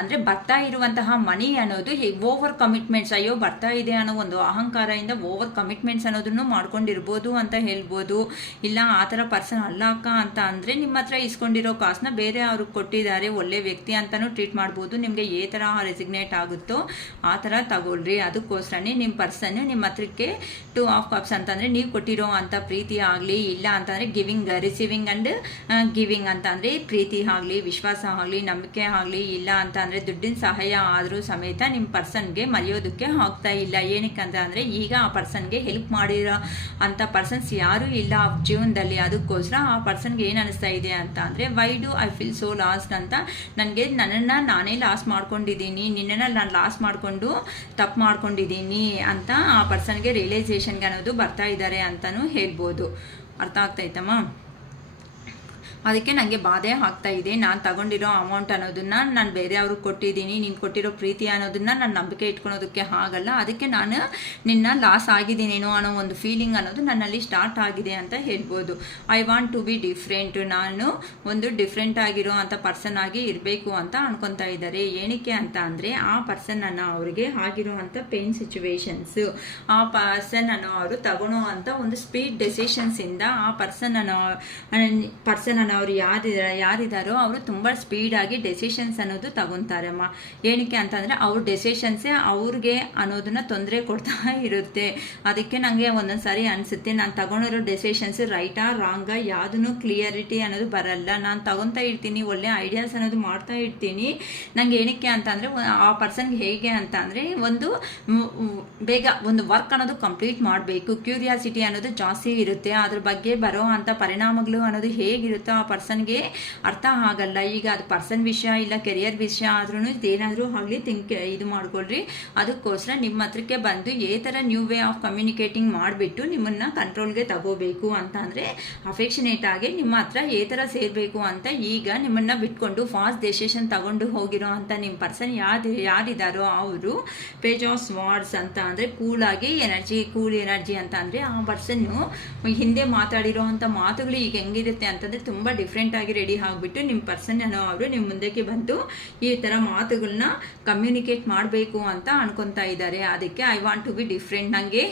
ಅಂದರೆ ಬರ್ತಾ ಇರುವಂತಹ ಮನಿ ಅನ್ನೋದು ಓವರ್ ಕಮಿಟ್ಮೆಂಟ್ಸ್, ಅಯ್ಯೋ ಬರ್ತಾ ಇದೆ ಅನ್ನೋ ಒಂದು ಅಹಂಕಾರದಿಂದ ಓವರ್ ಕಮಿಟ್ಮೆಂಟ್ಸ್ ಅನ್ನೋದನ್ನು ಮಾಡ್ಕೊಂಡಿರ್ಬೋದು ಅಂತ ಹೇಳ್ಬೋದು. ಇಲ್ಲ ಆ ಥರ ಪರ್ಸನ್ ಅಲ್ಲ ಅಕ್ಕ ಅಂತ ಅಂದರೆ ನಿಮ್ಮ ಹತ್ರ ಇಸ್ಕೊಂಡಿರೋ ಕಾಸನ್ನ ಬೇರೆ ಅವ್ರಿಗೆ ಕೊಟ್ಟಿದ್ದಾರೆ, ಒಳ್ಳೆ ವ್ಯಕ್ತಿ ಅಂತಲೂ ಟ್ರೀಟ್ ಮಾಡ್ಬೋದು. ನಿಮಗೆ ಏ ಥರ ರೆಸಿಗ್ನೇಟ್ ಆಗುತ್ತೋ ಆ ಥರ ತಗೊಳ್ಳಿ. ಮಾಡ್ಕೊಳ್ರಿ. ಅದಕ್ಕೋಸ್ಕರನೇ ನಿಮ್ಮ ಪರ್ಸನ್ ನಿಮ್ಮ ಹತ್ರಕ್ಕೆ 2 ಆಫ್ ಕಪ್ಸ್ ಅಂತಂದರೆ ನೀವು ಕೊಟ್ಟಿರೋ ಅಂಥ ಪ್ರೀತಿ ಆಗಲಿ, ಇಲ್ಲ ಅಂತಂದರೆ ಗಿವಿಂಗ್ ರಿಸೀವಿಂಗ್ ಆ್ಯಂಡ್ ಗಿವಿಂಗ್ ಅಂತಂದರೆ ಪ್ರೀತಿ ಆಗಲಿ, ವಿಶ್ವಾಸ ಆಗಲಿ, ನಂಬಿಕೆ ಆಗಲಿ, ಇಲ್ಲ ಅಂತ ಅಂದರೆ ದುಡ್ಡಿನ ಸಹಾಯ ಆದರೂ ಸಮೇತ ನಿಮ್ಮ ಪರ್ಸನ್ಗೆ ಮರೆಯೋದಕ್ಕೆ ಆಗ್ತಾ ಇಲ್ಲ. ಏನಕ್ಕೆ ಅಂತ ಅಂದರೆ ಈಗ ಆ ಪರ್ಸನ್ಗೆ ಹೆಲ್ಪ್ ಮಾಡಿರೋ ಅಂಥ ಪರ್ಸನ್ಸ್ ಯಾರೂ ಇಲ್ಲ ಜೀವನದಲ್ಲಿ. ಅದಕ್ಕೋಸ್ಕರ ಆ ಪರ್ಸನ್ಗೆ ಏನು ಅನಿಸ್ತಾ ಇದೆ ಅಂತ ಅಂದರೆ Y do I feel so last ಅಂತ, ನನಗೆ ನನ್ನನ್ನು ನಾನೇ ಲಾಸ್ ಮಾಡ್ಕೊಂಡಿದ್ದೀನಿ, ನಿನ್ನನ್ನು ನಾನು ಲಾಸ್ ಮಾಡಿಕೊಂಡು ತಪ್ಪು ಮಾಡ್ಕೊಂಡಿದ್ದೀನಿ ಅಂತ ಆ ಪರ್ಸನ್ಗೆ ರಿಯಲೈಸೇಷನ್ಗೆ ಅನ್ನೋದು ಬರ್ತಾ ಇದ್ದಾರೆ ಅಂತಲೂ ಹೇಳ್ಬೋದು. ಅರ್ಥ ಆಗ್ತಾಯಿತ್ತಮ್ಮ? ಅದಕ್ಕೆ ನನಗೆ ಬಾಧೆ ಆಗ್ತಾ ಇದೆ. ನಾನು ತಗೊಂಡಿರೋ ಅಮೌಂಟ್ ಅನ್ನೋದನ್ನು ನಾನು ಬೇರೆಯವ್ರಿಗೆ ಕೊಟ್ಟಿದ್ದೀನಿ, ನೀನು ಕೊಟ್ಟಿರೋ ಪ್ರೀತಿ ಅನ್ನೋದನ್ನು ನಾನು ನಂಬಿಕೆ ಇಟ್ಕೊಳೋದಕ್ಕೆ ಆಗಲ್ಲ. ಅದಕ್ಕೆ ನಾನು ನಿನ್ನ ಲಾಸ್ ಆಗಿದ್ದೀನೇನೋ ಅನ್ನೋ ಒಂದು ಫೀಲಿಂಗ್ ಅನ್ನೋದು ನನ್ನಲ್ಲಿ ಸ್ಟಾರ್ಟ್ ಆಗಿದೆ ಅಂತ ಹೇಳ್ಬೋದು. I want to be different, ನಾನು ಒಂದು ಡಿಫ್ರೆಂಟ್ ಆಗಿರೋ ಅಂಥ ಪರ್ಸನ್ ಆಗಿ ಇರಬೇಕು ಅಂತ ಅನ್ಕೊತಾ ಇದ್ದಾರೆ. ಏನಕ್ಕೆ ಅಂತ ಅಂದರೆ ಆ ಪರ್ಸನನ್ನು ಅವರಿಗೆ ಆಗಿರುವಂಥ ಪೇನ್ ಸಿಚುವೇಶನ್ಸು, ಆ ಪರ್ಸನನ್ನು ಅವರು ತಗೊಳ್ಳೋ ಅಂಥ ಒಂದು ಸ್ಪೀಡ್ ಡೆಸಿಷನ್ಸಿಂದ ಆ ಪರ್ಸನನ್ನು ಅವ್ರು ಯಾರಿದ್ದಾರೋ ಅವರು ತುಂಬ ಸ್ಪೀಡಾಗಿ ಡೆಸಿಷನ್ಸ್ ಅನ್ನೋದು ತಗೊತಾರಮ್ಮ. ಏನಕ್ಕೆ ಅಂತಂದರೆ ಅವ್ರ ಡೆಸಿಷನ್ಸೇ ಅವ್ರಿಗೆ ಅನ್ನೋದನ್ನ ತೊಂದರೆ ಕೊಡ್ತಾ ಇರುತ್ತೆ. ಅದಕ್ಕೆ ನನಗೆ ಒಂದೊಂದು ಸಾರಿ ಅನಿಸುತ್ತೆ ನಾನು ತಗೊಂಡಿರೋ ಡೆಸಿಷನ್ಸ್ ರೈಟಾ ರಾಂಗಾ ಯಾವುದೂ ಕ್ಲಿಯರಿಟಿ ಅನ್ನೋದು ಬರಲ್ಲ. ನಾನು ತಗೊತಾ ಇರ್ತೀನಿ, ಒಳ್ಳೆ ಐಡಿಯಾಸ್ ಅನ್ನೋದು ಮಾಡ್ತಾ ಇರ್ತೀನಿ. ನನಗೆ ಏನಕ್ಕೆ ಅಂತಂದರೆ ಆ ಪರ್ಸನ್ಗೆ ಹೇಗೆ ಅಂತ ಅಂದರೆ ಒಂದು ಬೇಗ ಒಂದು ವರ್ಕ್ ಅನ್ನೋದು ಕಂಪ್ಲೀಟ್ ಮಾಡಬೇಕು, ಕ್ಯೂರಿಯಾಸಿಟಿ ಅನ್ನೋದು ಜಾಸ್ತಿ ಇರುತ್ತೆ. ಅದ್ರ ಬಗ್ಗೆ ಬರೋ ಅಂಥ ಪರಿಣಾಮಗಳು ಅನ್ನೋದು ಹೇಗಿರುತ್ತೋ ಆ ಪರ್ಸನ್ಗೆ ಅರ್ಥ ಆಗಲ್ಲ. ಈಗ ಅದು ಪರ್ಸನ್ ವಿಷಯ ಇಲ್ಲ ಕೆರಿಯರ್ ವಿಷಯ ಆದ್ರೂ ಇದೇನಾದರೂ ಆಗಲಿ ಇದು ಮಾಡ್ಕೊಳ್ರಿ. ಅದಕ್ಕೋಸ್ಕರ ನಿಮ್ಮ ಹತ್ರಕ್ಕೆ ಬಂದು ಈ ಥರ ನ್ಯೂ ವೇ ಆಫ್ ಕಮ್ಯುನಿಕೇಟಿಂಗ್ ಮಾಡಿಬಿಟ್ಟು ನಿಮ್ಮನ್ನು ಕಂಟ್ರೋಲ್ಗೆ ತಗೋಬೇಕು ಅಂತ ಅಂದರೆ ಅಫೆಕ್ಷನೇಟ್ ಆಗಿ ನಿಮ್ಮ ಹತ್ರ ಈ ಥರ ಸೇರಬೇಕು ಅಂತ ಈಗ ನಿಮ್ಮನ್ನು ಬಿಟ್ಕೊಂಡು ಫಾಸ್ಟ್ ಡೆಸಿಷನ್ ತಗೊಂಡು ಹೋಗಿರೋ ಅಂತ ನಿಮ್ಮ ಪರ್ಸನ್ ಯಾರಿದ್ದಾರೋ ಅವರು ಪೇಜ್ ಆಫ್ ಸ್ವಾರ್ಡ್ಸ್ ಅಂತ ಅಂದರೆ ಕೂಲ್ ಎನರ್ಜಿ ಅಂತ ಅಂದರೆ ಆ ಪರ್ಸನ್ನು ಹಿಂದೆ ಮಾತಾಡಿರೋ ಅಂಥ ಮಾತುಗಳು ಈಗ ಹೆಂಗಿರುತ್ತೆ ಅಂತಂದರೆ ತುಂಬ ಡಿಫ್ರೆಂಟ್ ಆಗಿ ರೆಡಿ ಆಗಿಬಿಟ್ಟು ನಿಮ್ಮ ಪರ್ಸನ್ ಅವರು ನಿಮ್ಮ ಮುಂದಕ್ಕೆ ಬಂದು ಈ ಥರ ಮಾತುಗಳನ್ನ ಕಮ್ಯುನಿಕೇಟ್ ಮಾಡಬೇಕು ಅಂತ ಅನ್ಕೊತಾ ಇದ್ದಾರೆ. ಅದಕ್ಕೆ I want to be different, ನನಗೆ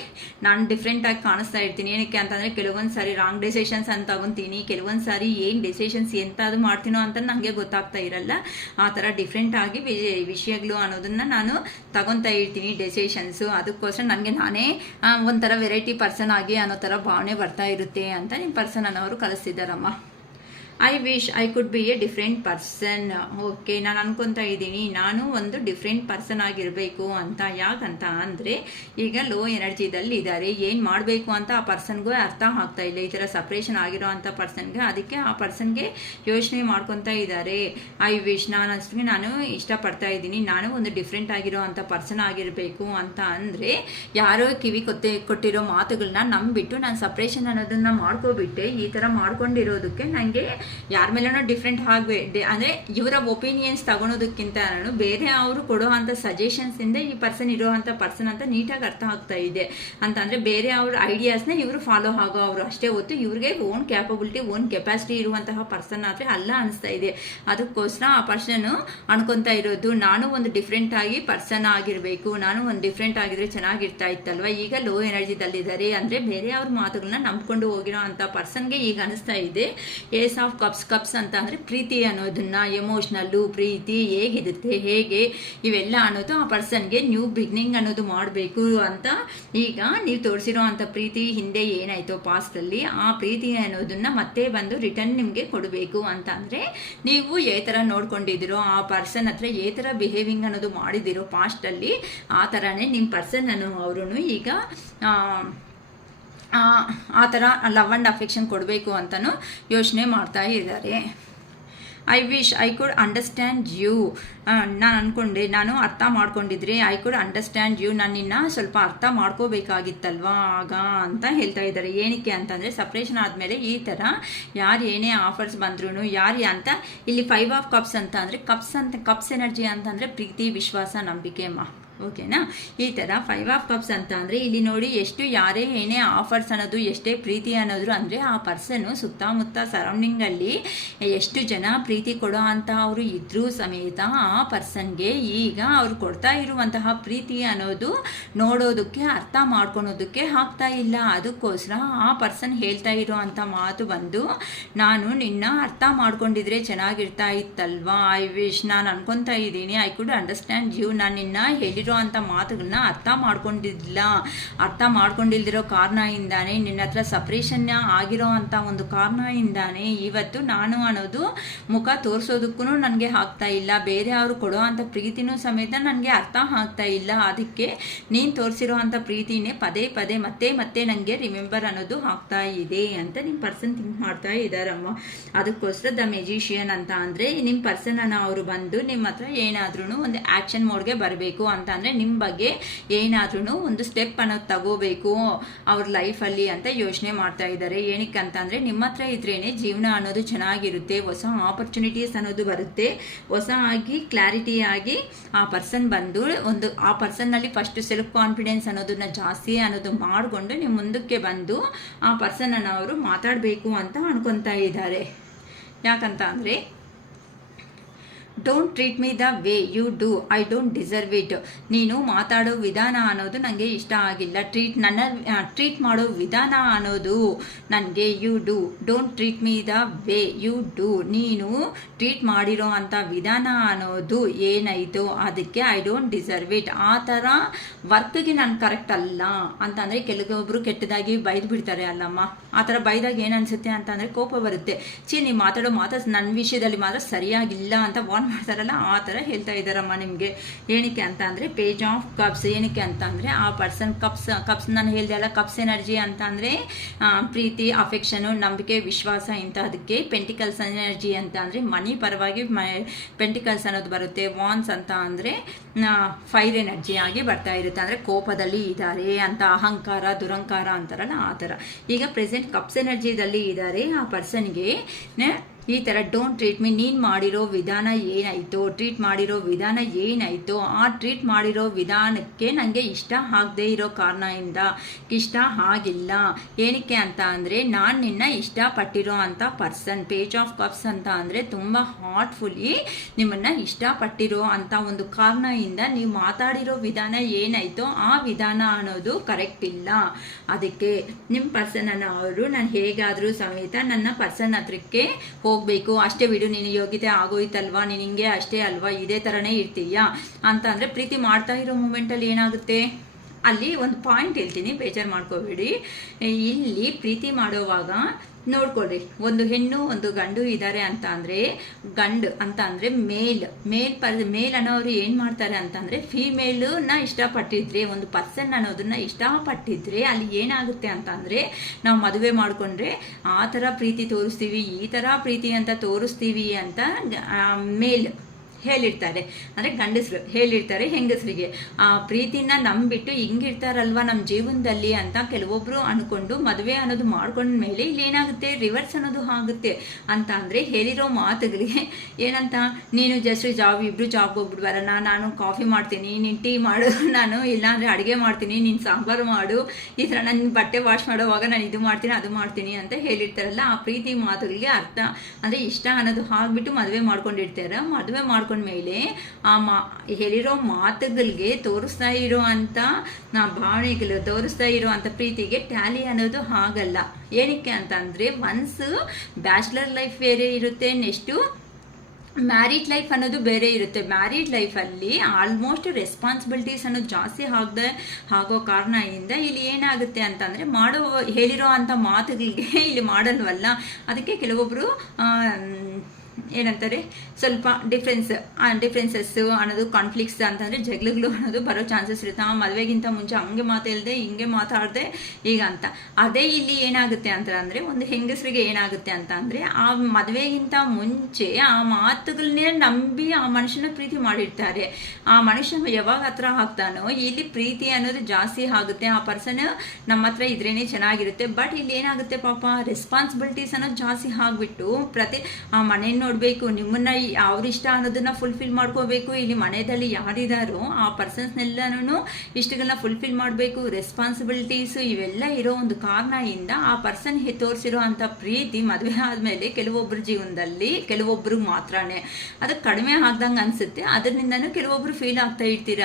ನಾನು ಡಿಫ್ರೆಂಟಾಗಿ ಕಾಣಿಸ್ತಾ ಇರ್ತೀನಿ. ಏನಕ್ಕೆ ಅಂತಂದರೆ ಕೆಲವೊಂದು ಸಾರಿ ರಾಂಗ್ ಡೆಸಿಷನ್ಸ್ ಅಂತ ತಗೊತೀನಿ, ಕೆಲವೊಂದು ಸಾರಿ ಏನು ಡೆಸಿಷನ್ಸ್ ಎಂಥದ್ದು ಮಾಡ್ತೀನೋ ಅಂತ ನನಗೆ ಗೊತ್ತಾಗ್ತಾ ಇರಲ್ಲ. ಆ ಥರ ಡಿಫ್ರೆಂಟ್ ಆಗಿ ವಿಷಯಗಳು ಅನ್ನೋದನ್ನು ನಾನು ತಗೊತಾ ಇರ್ತೀನಿ ಡೆಸಿಷನ್ಸು. ಅದಕ್ಕೋಸ್ಕರ ನನಗೆ ನಾನೇ ಒಂಥರ ವೆರೈಟಿ ಪರ್ಸನ್ ಆಗಿ ಅನ್ನೋ ಥರ ಭಾವನೆ ಬರ್ತಾ ಇರುತ್ತೆ ಅಂತ ನಿಮ್ಮ ಪರ್ಸನ್ ಅನ್ನೋರು ಕಲಿಸ್ತಿದ್ದಾರಮ್ಮ. I wish I could be a different person. Okay, ನಾನು ಅನ್ಕೊತಾ ಇದ್ದೀನಿ ನಾನು ಒಂದು ಡಿಫ್ರೆಂಟ್ ಪರ್ಸನ್ ಆಗಿರಬೇಕು ಅಂತ. ಯಾಕಂತ ಅಂದರೆ ಈಗ ಲೋ ಎನರ್ಜಿದಲ್ಲಿ ಇದ್ದಾರೆ, ಏನು ಮಾಡಬೇಕು ಅಂತ ಆ ಪರ್ಸನ್ಗೂ ಅರ್ಥ ಆಗ್ತಾ ಇಲ್ಲ. ಈ ಥರ ಸಪ್ರೇಷನ್ ಆಗಿರೋ ಅಂಥ ಪರ್ಸನ್ಗೆ ಅದಕ್ಕೆ ಆ ಪರ್ಸನ್ಗೆ ಯೋಚನೆ ಮಾಡ್ಕೊತಾ ಇದ್ದಾರೆ. ಐ ವಿಶ್ ನಾನು ಇಷ್ಟಪಡ್ತಾ ಇದ್ದೀನಿ ನಾನು ಒಂದು ಡಿಫ್ರೆಂಟ್ ಆಗಿರೋ ಅಂಥ ಪರ್ಸನ್ ಆಗಿರಬೇಕು ಅಂತ. ಅಂದರೆ ಯಾರೋ ಕಿವಿ ಕೊಟ್ಟಿರೋ ಮಾತುಗಳನ್ನ ನಂಬಿಬಿಟ್ಟು ನಾನು ಸಪ್ರೇಷನ್ ಅನ್ನೋದನ್ನು ಮಾಡ್ಕೊಬಿಟ್ಟೆ ಈ ಥರ ಮಾಡ್ಕೊಂಡಿರೋದಕ್ಕೆ ನನಗೆ ಯಾರ ಮೇಲೂ ಡಿಫ್ರೆಂಟ್ ಅಂದರೆ ಇವರ ಒಪಿನಿಯನ್ಸ್ ತಗೊಳೋದಕ್ಕಿಂತ ನಾನು ಬೇರೆ ಅವರು ಕೊಡೋ ಅಂಥ ಸಜೆಷನ್ಸಿಂದ ಈ ಪರ್ಸನ್ ಇರೋ ಅಂಥ ಪರ್ಸನ್ ಅಂತ ನೀಟಾಗಿ ಅರ್ಥ ಆಗ್ತಾ ಇದೆ. ಅಂತಂದರೆ ಬೇರೆ ಅವ್ರ ಐಡಿಯಾಸ್ನ ಇವರು ಫಾಲೋ ಆಗೋ ಅವರು ಅಷ್ಟೇ ಹೊತ್ತು ಇವ್ರಿಗೆ ಓನ್ ಕ್ಯಾಪಬಿಲಿಟಿ ಓನ್ ಕೆಪಾಸಿಟಿ ಇರುವಂತಹ ಪರ್ಸನ್ ಆದರೆ ಅಲ್ಲ ಅನಿಸ್ತಾ ಇದೆ. ಅದಕ್ಕೋಸ್ಕರ ಆ ಪರ್ಸನ್ನು ಅನ್ಕೊತಾ ಇರೋದು ನಾನು ಒಂದು ಡಿಫ್ರೆಂಟ್ ಆಗಿ ಪರ್ಸನ್ ಆಗಿರಬೇಕು, ನಾನು ಒಂದು ಡಿಫ್ರೆಂಟ್ ಆಗಿದ್ರೆ ಚೆನ್ನಾಗಿರ್ತಾ ಇತ್ತಲ್ವ. ಈಗ ಲೋ ಎನರ್ಜಿದಲ್ಲಿದ್ದಾರೆ ಅಂದರೆ ಬೇರೆ ಅವ್ರ ಮಾತುಗಳನ್ನ ನಂಬ್ಕೊಂಡು ಹೋಗಿರೋ ಅಂಥ ಪರ್ಸನ್ಗೆ ಈಗ ಅನಿಸ್ತಾ ಇದೆ ಏಸ್ ಆಫ್ ಕಪ್ಸ್ ಅಂತ ಅಂದರೆ ಪ್ರೀತಿ ಅನ್ನೋದನ್ನ, ಎಮೋಷ್ನಲ್ಲು ಪ್ರೀತಿ ಹೇಗಿರುತ್ತೆ ಹೇಗೆ ಇವೆಲ್ಲ ಅನ್ನೋದು ಆ ಪರ್ಸನ್ಗೆ ನ್ಯೂ ಬಿಗ್ನಿಂಗ್ ಅನ್ನೋದು ಮಾಡಬೇಕು ಅಂತ. ಈಗ ನೀವು ತೋರಿಸಿರೋ ಅಂಥ ಪ್ರೀತಿ ಹಿಂದೆ ಏನಾಯಿತೋ ಪಾಸ್ಟಲ್ಲಿ ಆ ಪ್ರೀತಿ ಅನ್ನೋದನ್ನ ಮತ್ತೆ ಬಂದು ರಿಟರ್ನ್ ನಿಮಗೆ ಕೊಡಬೇಕು ಅಂತ. ಅಂದರೆ ನೀವು ಯಾವ ಥರ ನೋಡ್ಕೊಂಡಿದ್ದೀರೋ ಆ ಪರ್ಸನ್ ಹತ್ರ ಯಾವ ಥರ ಬಿಹೇವಿಂಗ್ ಅನ್ನೋದು ಮಾಡಿದಿರೋ ಪಾಸ್ಟಲ್ಲಿ ಆ ಥರನೇ ನಿಮ್ಮ ಪರ್ಸನ್ ಅನ್ನೋ ಅವರು ಈಗ ಆ ಥರ ಲವ್ ಆ್ಯಂಡ್ ಅಫೆಕ್ಷನ್ ಕೊಡಬೇಕು ಅಂತಲೂ ಯೋಚನೆ ಮಾಡ್ತಾ ಇದ್ದಾರೆ. I wish I could understand you. ನಾನು ಅಂದ್ಕೊಂಡೆ ನಾನು ಅರ್ಥ ಮಾಡ್ಕೊಂಡಿದ್ರೆ ಐ ಕುಡ್ ಅಂಡರ್ಸ್ಟ್ಯಾಂಡ್ ಯು, ನಾನು ನಿನ್ನ ಸ್ವಲ್ಪ ಅರ್ಥ ಮಾಡ್ಕೋಬೇಕಾಗಿತ್ತಲ್ವಾ ಆಗ ಅಂತ ಹೇಳ್ತಾ ಇದ್ದಾರೆ. ಏನಕ್ಕೆ ಅಂತಂದರೆ ಸಪ್ರೇಷನ್ ಆದಮೇಲೆ ಈ ಥರ ಯಾರು ಏನೇ ಆಫರ್ಸ್ ಬಂದ್ರೂ ಯಾರು ಅಂತ ಇಲ್ಲಿ 5 ಆಫ್ ಕಪ್ಸ್ ಅಂತ ಅಂದರೆ ಕಪ್ಸ್ ಎನರ್ಜಿ ಅಂತಂದರೆ ಪ್ರೀತಿ ವಿಶ್ವಾಸ ನಂಬಿಕೆ ಅಮ್ಮ. ಓಕೆನಾ? ಈ ಥರ 5 ಆಫ್ ಕಪ್ಸ್ ಅಂತ ಅಂದರೆ ಇಲ್ಲಿ ನೋಡಿ ಎಷ್ಟು ಯಾರೇ ಏನೇ ಆಫರ್ಸ್ ಅನ್ನೋದು ಎಷ್ಟೇ ಪ್ರೀತಿ ಅನ್ನೋದ್ರು ಅಂದರೆ ಆ ಪರ್ಸನ್ನು ಸುತ್ತಮುತ್ತ ಸರೌಂಡಿಂಗಲ್ಲಿ ಎಷ್ಟು ಜನ ಪ್ರೀತಿ ಕೊಡೋ ಅಂತ ಅವರು ಇದ್ರೂ ಸಮೇತ ಆ ಪರ್ಸನ್ಗೆ ಈಗ ಅವ್ರು ಕೊಡ್ತಾ ಇರುವಂತಹ ಪ್ರೀತಿ ಅನ್ನೋದು ನೋಡೋದಕ್ಕೆ ಅರ್ಥ ಮಾಡ್ಕೊಳೋದಕ್ಕೆ ಆಗ್ತಾ ಇಲ್ಲ. ಅದಕ್ಕೋಸ್ಕರ ಆ ಪರ್ಸನ್ ಹೇಳ್ತಾ ಇರೋ ಅಂಥ ಮಾತು ಬಂದು ನಾನು ನಿನ್ನ ಅರ್ಥ ಮಾಡ್ಕೊಂಡಿದ್ರೆ ಚೆನ್ನಾಗಿರ್ತಾ ಇತ್ತಲ್ವಾ. ಐ ವಿಶ್ ನಾನು ಅನ್ಕೊತಾ ಇದ್ದೀನಿ ಐ ಕುಡ್ ಅಂಡರ್ಸ್ಟ್ಯಾಂಡ್ ಯು, ನಾನು ನಿನ್ನ ಹೇಳಿರೋ ಹೇಳಿರೋ ಅಂಥ ಮಾತುಗಳನ್ನ ಅರ್ಥ ಮಾಡ್ಕೊಂಡಿಲ್ದಿರೋ ಕಾರಣದಿಂದಾನೇ, ನಿನ್ನ ಹತ್ರ ಸಪ್ರೇಷನ್ ಆಗಿರೋ ಅಂಥ ಒಂದು ಕಾರಣದಿಂದಾನೇ ಇವತ್ತು ನಾನು ಅನ್ನೋದು ಮುಖ ತೋರಿಸೋದಕ್ಕೂ ನನಗೆ ಆಗ್ತಾ ಇಲ್ಲ, ಬೇರೆ ಅವರು ಕೊಡೋ ಅಂಥ ಪ್ರೀತಿನೂ ಸಮೇತ ನನಗೆ ಅರ್ಥ ಆಗ್ತಾ ಇಲ್ಲ. ಅದಕ್ಕೆ ನೀನು ತೋರಿಸಿರೋ ಅಂಥ ಪ್ರೀತಿನೇ ಪದೇ ಪದೇ ಮತ್ತೆ ನನಗೆ ರಿಮೆಂಬರ್ ಅನ್ನೋದು ಆಗ್ತಾ ಇದೆ ಅಂತ ನಿಮ್ಮ ಪರ್ಸನ್ ಥಿಂಕ್ ಮಾಡ್ತಾ ಇದ್ದಾರಮ್ಮ. ಅದಕ್ಕೋಸ್ಕರ ದ ಮೆಜಿಷಿಯನ್ ಅಂತ ಅಂದರೆ ನಿಮ್ಮ ಪರ್ಸನ್ ಅವರು ಬಂದು ನಿಮ್ಮ ಹತ್ರ ಏನಾದ್ರೂ ಒಂದು ಆ್ಯಕ್ಷನ್ ಮೋಡ್ಗೆ ಬರಬೇಕು ಅಂತ ಅಂದರೆ ನಿಮ್ಮ ಬಗ್ಗೆ ಏನಾದ್ರೂ ಒಂದು ಸ್ಟೆಪ್ ಅನ್ನೋದು ತಗೋಬೇಕು ಅವ್ರ ಲೈಫಲ್ಲಿ ಅಂತ ಯೋಚನೆ ಮಾಡ್ತಾ ಇದ್ದಾರೆ. ಏನಕ್ಕೆ ಅಂತ ಅಂದರೆ ನಿಮ್ಮ ಹತ್ರ ಇದ್ರೇನೆ ಜೀವನ ಅನ್ನೋದು ಚೆನ್ನಾಗಿರುತ್ತೆ, ಹೊಸ ಆಪರ್ಚುನಿಟೀಸ್ ಅನ್ನೋದು ಬರುತ್ತೆ, ಹೊಸ ಆಗಿ ಕ್ಲಾರಿಟಿ ಆಗಿ ಆ ಪರ್ಸನ್ ಬಂದು ಆ ಪರ್ಸನ್ನಲ್ಲಿ ಫಸ್ಟ್ ಸೆಲ್ಫ್ ಕಾನ್ಫಿಡೆನ್ಸ್ ಅನ್ನೋದನ್ನ ಜಾಸ್ತಿ ಅನ್ನೋದು ಮಾಡಿಕೊಂಡು ನಿಮ್ಮ ಮುಂದಕ್ಕೆ ಬಂದು ಆ ಪರ್ಸನನ್ನು ಅವರು ಮಾತಾಡಬೇಕು ಅಂತ ಅನ್ಕೊತಾ ಇದ್ದಾರೆ. ಯಾಕಂತ ಅಂದರೆ don't treat me the way you do, I don't deserve it. ನೀನು ಮಾತಾಡೋ ವಿಧಾನ ಅನ್ನೋದು ನನಗೆ ಇಷ್ಟ ಆಗಿಲ್ಲ, ಟ್ರೀಟ್ ಮಾಡೋ ವಿಧಾನ ಅನ್ನೋದು ನನಗೆ you do, don't treat me the way you do. ನೀನು ಟ್ರೀಟ್ ಮಾಡಿರೋ ಅಂಥ ವಿಧಾನ ಅನ್ನೋದು ಏನಾಯಿತು ಅದಕ್ಕೆ ಐ ಡೋಂಟ್ ಡಿಸರ್ವ್ ಇಟ್. ಆ ಥರ ವರ್ಕ್ಗೆ ನಾನು ಕರೆಕ್ಟ್ ಅಲ್ಲ ಅಂತಂದರೆ ಕೆಲವೊಬ್ಬರು ಕೆಟ್ಟದಾಗಿ ಬೈದು ಬಿಡ್ತಾರೆ ಅಲ್ಲಮ್ಮ. ಆ ಥರ ಬೈದಾಗ ಏನು ಅನಿಸುತ್ತೆ ಅಂತಂದರೆ ಕೋಪ ಬರುತ್ತೆ. ನೀವು ಮಾತಾಡೋ ನನ್ನ ವಿಷಯದಲ್ಲಿ ಮಾತ್ರ ಸರಿಯಾಗಿಲ್ಲ ಅಂತ ವಾರ್ನ್ ಮಾಡ್ತಾರಲ್ಲ, ಆ ಥರ ಹೇಳ್ತಾ ಇದ್ದಾರಮ್ಮ ನಿಮಗೆ. ಏನಕ್ಕೆ ಅಂತ ಅಂದರೆ ಪೇಜ್ ಆಫ್ ಕಪ್ಸ್. ಏನಕ್ಕೆ ಅಂತ ಅಂದರೆ ಆ ಪರ್ಸನ್ ಕಪ್ಸ್ ನಾನು ಹೇಳಿದೆ ಅಲ್ಲ, ಕಪ್ಸ್ ಎನರ್ಜಿ ಅಂತ ಅಂದರೆ ಪ್ರೀತಿ, ಅಫೆಕ್ಷನು, ನಂಬಿಕೆ, ವಿಶ್ವಾಸ ಇಂಥದಕ್ಕೆ. ಪೆಂಟಿಕಲ್ಸ್ ಎನರ್ಜಿ ಅಂತ ಅಂದರೆ ಮನಿ ಪರವಾಗಿ ಪೆಂಟಿಕಲ್ಸ್ ಅನ್ನೋದು ಬರುತ್ತೆ. ವಾನ್ಸ್ ಅಂತ ಅಂದರೆ ಫೈರ್ ಎನರ್ಜಿ ಆಗಿ ಬರ್ತಾ ಇರುತ್ತೆ, ಅಂದರೆ ಕೋಪದಲ್ಲಿ ಇದ್ದಾರೆ ಅಂತ, ಅಹಂಕಾರ ದುರಂಕಾರ ಅಂತಾರಲ್ಲ ಆ ಥರ. ಈಗ ಪ್ರೆಸೆಂಟ್ ಕಪ್ಸ್ ಎನರ್ಜಿದಲ್ಲಿ ಇದ್ದಾರೆ. ಆ ಪರ್ಸನ್ಗೆ ಈ ಥರ ಡೋಂಟ್ ಟ್ರೀಟ್ ಮೀ, ನೀನು ಮಾಡಿರೋ ವಿಧಾನ ಏನಾಯಿತು, ಟ್ರೀಟ್ ಮಾಡಿರೋ ವಿಧಾನ ಏನಾಯಿತು, ಆ ಟ್ರೀಟ್ ಮಾಡಿರೋ ವಿಧಾನಕ್ಕೆ ನನಗೆ ಇಷ್ಟ ಆಗದೆ ಇರೋ ಕಾರಣದಿಂದ ಇಷ್ಟ ಆಗಿಲ್ಲ. ಏನಕ್ಕೆ ಅಂತ ಅಂದರೆ ನಾನು ನಿನ್ನ ಇಷ್ಟಪಟ್ಟಿರೋ ಅಂಥ ಪರ್ಸನ್. ಪೇಜ್ ಆಫ್ ಕಪ್ಸ್ ಅಂತ ಅಂದರೆ ತುಂಬ ಹಾರ್ಟ್ಫುಲ್ಲಿ ನಿಮ್ಮನ್ನು ಇಷ್ಟಪಟ್ಟಿರೋ ಅಂಥ ಒಂದು ಕಾರಣದಿಂದ ನೀವು ಮಾತಾಡಿರೋ ವಿಧಾನ ಏನಾಯಿತೋ ಆ ವಿಧಾನ ಅನ್ನೋದು ಕರೆಕ್ಟ್ ಇಲ್ಲ. ಅದಕ್ಕೆ ನಿಮ್ಮ ಪರ್ಸನನ್ನು ಅವರು ನಾನು ಹೇಗಾದರೂ ಸಮೇತ ನನ್ನ ಪರ್ಸನ್ ಹತ್ರಕ್ಕೆ ಹೋಗಬೇಕು, ಅಷ್ಟೇ ಬಿಡು, ನೀನು ಯೋಗ್ಯತೆ ಆಗೋಯ್ತಲ್ವಾ, ನೀನು ಹಿಂಗೆ ಅಷ್ಟೇ ಅಲ್ವಾ, ಇದೇ ಥರನೇ ಇರ್ತೀಯಾ ಅಂತ ಅಂದರೆ ಪ್ರೀತಿ ಮಾಡ್ತಾ ಇರೋ ಮೂಮೆಂಟಲ್ಲಿ ಏನಾಗುತ್ತೆ, ಅಲ್ಲಿ ಒಂದು ಪಾಯಿಂಟ್ ಹೇಳ್ತೀನಿ, ಬೇಜಾರು ಮಾಡ್ಕೋಬೇಡಿ. ಇಲ್ಲಿ ಪ್ರೀತಿ ಮಾಡೋವಾಗ ನೋಡ್ಕೊಳ್ರಿ, ಒಂದು ಹೆಣ್ಣು ಒಂದು ಗಂಡು ಇದ್ದಾರೆ ಅಂತ ಅಂದರೆ ಗಂಡು ಅಂತ ಅಂದರೆ ಮೇಲ್ ಅನ್ನೋರು ಏನು ಮಾಡ್ತಾರೆ ಅಂತಂದರೆ ಫೀಮೇಲನ್ನ ಇಷ್ಟಪಟ್ಟಿದ್ರೆ, ಒಂದು ಪರ್ಸನ್ ಅನ್ನೋದನ್ನ ಇಷ್ಟಪಟ್ಟಿದ್ರೆ ಅಲ್ಲಿ ಏನಾಗುತ್ತೆ ಅಂತ ಅಂದರೆ ನಾವು ಮದುವೆ ಮಾಡಿಕೊಂಡ್ರೆ ಆ ಥರ ಪ್ರೀತಿ ತೋರಿಸ್ತೀವಿ, ಈ ಥರ ಪ್ರೀತಿ ಅಂತ ತೋರಿಸ್ತೀವಿ ಅಂತ ಮೇಲ್ ಹೇಳಿರ್ತಾರೆ, ಅಂದರೆ ಗಂಡಸರು ಹೇಳಿರ್ತಾರೆ ಹೆಂಗಸರಿಗೆ. ಆ ಪ್ರೀತಿನ ನಂಬಿಟ್ಟು ಹಿಂಗಿರ್ತಾರಲ್ವ ನಮ್ಮ ಜೀವನದಲ್ಲಿ ಅಂತ ಕೆಲವೊಬ್ಬರು ಅಂದ್ಕೊಂಡು ಮದುವೆ ಅನ್ನೋದು ಮಾಡ್ಕೊಂಡ್ಮೇಲೆ ಇಲ್ಲಿ ಏನಾಗುತ್ತೆ, ರಿವರ್ಸ್ ಅನ್ನೋದು ಆಗುತ್ತೆ. ಅಂತ ಅಂದರೆ ಹೇಳಿರೋ ಮಾತುಗಳಿಗೆ ಏನಂತ, ನೀನು ಜಸ್ಟ್ ಇಬ್ಬರು ಜಾಬ್ಗೆ ಹೋಗ್ಬಿಟ್ಟು ಬರೋಣ, ನಾನು ಕಾಫಿ ಮಾಡ್ತೀನಿ, ನೀನು ಟೀ ಮಾಡು, ನಾನು ಇಲ್ಲಾಂದರೆ ಅಡುಗೆ ಮಾಡ್ತೀನಿ, ನೀನು ಸಾಂಬಾರು ಮಾಡು, ಈ ಥರ ನಾನು ಬಟ್ಟೆ ವಾಶ್ ಮಾಡೋವಾಗ ನಾನು ಇದು ಮಾಡ್ತೀನಿ ಅದು ಮಾಡ್ತೀನಿ ಅಂತ ಹೇಳಿರ್ತಾರಲ್ಲ, ಆ ಪ್ರೀತಿ ಮಾತುಗಳಿಗೆ ಅರ್ಥ ಅಂದರೆ ಇಷ್ಟ ಅನ್ನೋದು ಆಗಿಬಿಟ್ಟು ಮದುವೆ ಮಾಡ್ಕೊಂಡಿರ್ತಾರೆ. ಮದುವೆ ಮೇಲೆ ಆ ಹೇಳಿರೋ ಮಾತುಗಳಿಗೆ ತೋರಿಸ್ತಾ ಇರೋ ಅಂಥ ಭಾವನೆಗಳು ತೋರಿಸ್ತಾ ಇರೋ ಅಂಥ ಪ್ರೀತಿಗೆ ಟ್ಯಾಲಿ ಅನ್ನೋದು ಆಗಲ್ಲ. ಏನಕ್ಕೆ ಅಂತಂದರೆ ಒನ್ಸ್ ಬ್ಯಾಚುಲರ್ ಲೈಫ್ ಬೇರೆ ಇರುತ್ತೆ, ನೆಕ್ಸ್ಟು ಮ್ಯಾರಿಡ್ ಲೈಫ್ ಅನ್ನೋದು ಬೇರೆ ಇರುತ್ತೆ. ಮ್ಯಾರಿಡ್ ಲೈಫಲ್ಲಿ ಆಲ್ಮೋಸ್ಟ್ ರೆಸ್ಪಾನ್ಸಿಬಿಲಿಟೀಸ್ ಅನ್ನೋದು ಜಾಸ್ತಿ ಆಗೋ ಕಾರಣದಿಂದ ಇಲ್ಲಿ ಏನಾಗುತ್ತೆ ಅಂತಂದರೆ ಹೇಳಿರೋ ಅಂಥ ಮಾತುಗಳಿಗೆ ಇಲ್ಲಿ ಮಾಡಲ್ವಲ್ಲ, ಅದಕ್ಕೆ ಕೆಲವೊಬ್ಬರು ಏನಂತಾರೆ ಸ್ವಲ್ಪ ಡಿಫ್ರೆನ್ಸಸ್ಸು ಅನ್ನೋದು, ಕಾನ್ಫ್ಲಿಕ್ಟ್ಸ್ ಅಂತಂದರೆ ಜಗಳಗಳು ಅನ್ನೋದು ಬರೋ ಚಾನ್ಸಸ್ ಇರುತ್ತೆ. ಮದುವೆಗಿಂತ ಮುಂಚೆ ಹಂಗೆ ಮಾತಾಡಿದೆ ಹಿಂಗೆ ಮಾತಾಡಿದೆ ಈಗ ಅಂತ. ಅದೇ ಇಲ್ಲಿ ಏನಾಗುತ್ತೆ ಅಂತ ಅಂದರೆ ಒಂದು ಹೆಂಗಸರಿಗೆ ಏನಾಗುತ್ತೆ ಅಂತ ಅಂದರೆ ಆ ಮದುವೆಗಿಂತ ಮುಂಚೆ ಆ ಮಾತುಗಳನ್ನೇ ನಂಬಿ ಆ ಮನುಷ್ಯನ ಪ್ರೀತಿ ಮಾಡಿರ್ತಾರೆ. ಆ ಮನುಷ್ಯ ಯಾವಾಗ ಹತ್ರ ಆಗ್ತಾನೋ ಇಲ್ಲಿ ಪ್ರೀತಿ ಅನ್ನೋದು ಜಾಸ್ತಿ ಆಗುತ್ತೆ. ಆ ಪರ್ಸನ್ ನಮ್ಮ ಹತ್ರ ಇದ್ರೇನೆ ಚೆನ್ನಾಗಿರುತ್ತೆ. ಬಟ್ ಇಲ್ಲಿ ಏನಾಗುತ್ತೆ ಪಾಪ ರೆಸ್ಪಾನ್ಸಿಬಿಲಿಟೀಸ್ ಅನ್ನೋದು ಜಾಸ್ತಿ ಆಗಿಬಿಟ್ಟು ಆ ಮನೆಯನ್ನು ನೋಡಬೇಕು, ನಿಮ್ಮನ್ನ ಅವ್ರಿಷ್ಟ ಅನ್ನೋದನ್ನ ಫುಲ್ಫಿಲ್ ಮಾಡ್ಕೋಬೇಕು. ಇಲ್ಲಿ ಮನೆಯಲ್ಲಿ ಯಾರಿದಾರೋ ಆ ಪರ್ಸನ್ಸ್ನೆಲ್ಲನೂ ಇಷ್ಟಗಳನ್ನ ಫುಲ್ಫಿಲ್ ಮಾಡಬೇಕು. ರೆಸ್ಪಾನ್ಸಿಬಿಲಿಟೀಸು ಇವೆಲ್ಲ ಇರೋ ಒಂದು ಕಾರಣದಿಂದ ಆ ಪರ್ಸನ್ ತೋರಿಸಿರೋ ಅಂಥ ಪ್ರೀತಿ ಮದುವೆ ಆದಮೇಲೆ ಕೆಲವೊಬ್ಬರ ಜೀವನದಲ್ಲಿ ಕೆಲವೊಬ್ಬರಿಗೆ ಮಾತ್ರನೇ ಅದು ಕಡಿಮೆ ಆಗ್ದಂಗೆ ಅನಿಸುತ್ತೆ. ಅದರಿಂದನೂ ಕೆಲವೊಬ್ಬರು ಫೀಲ್ ಆಗ್ತಾ ಇರ್ತೀರ.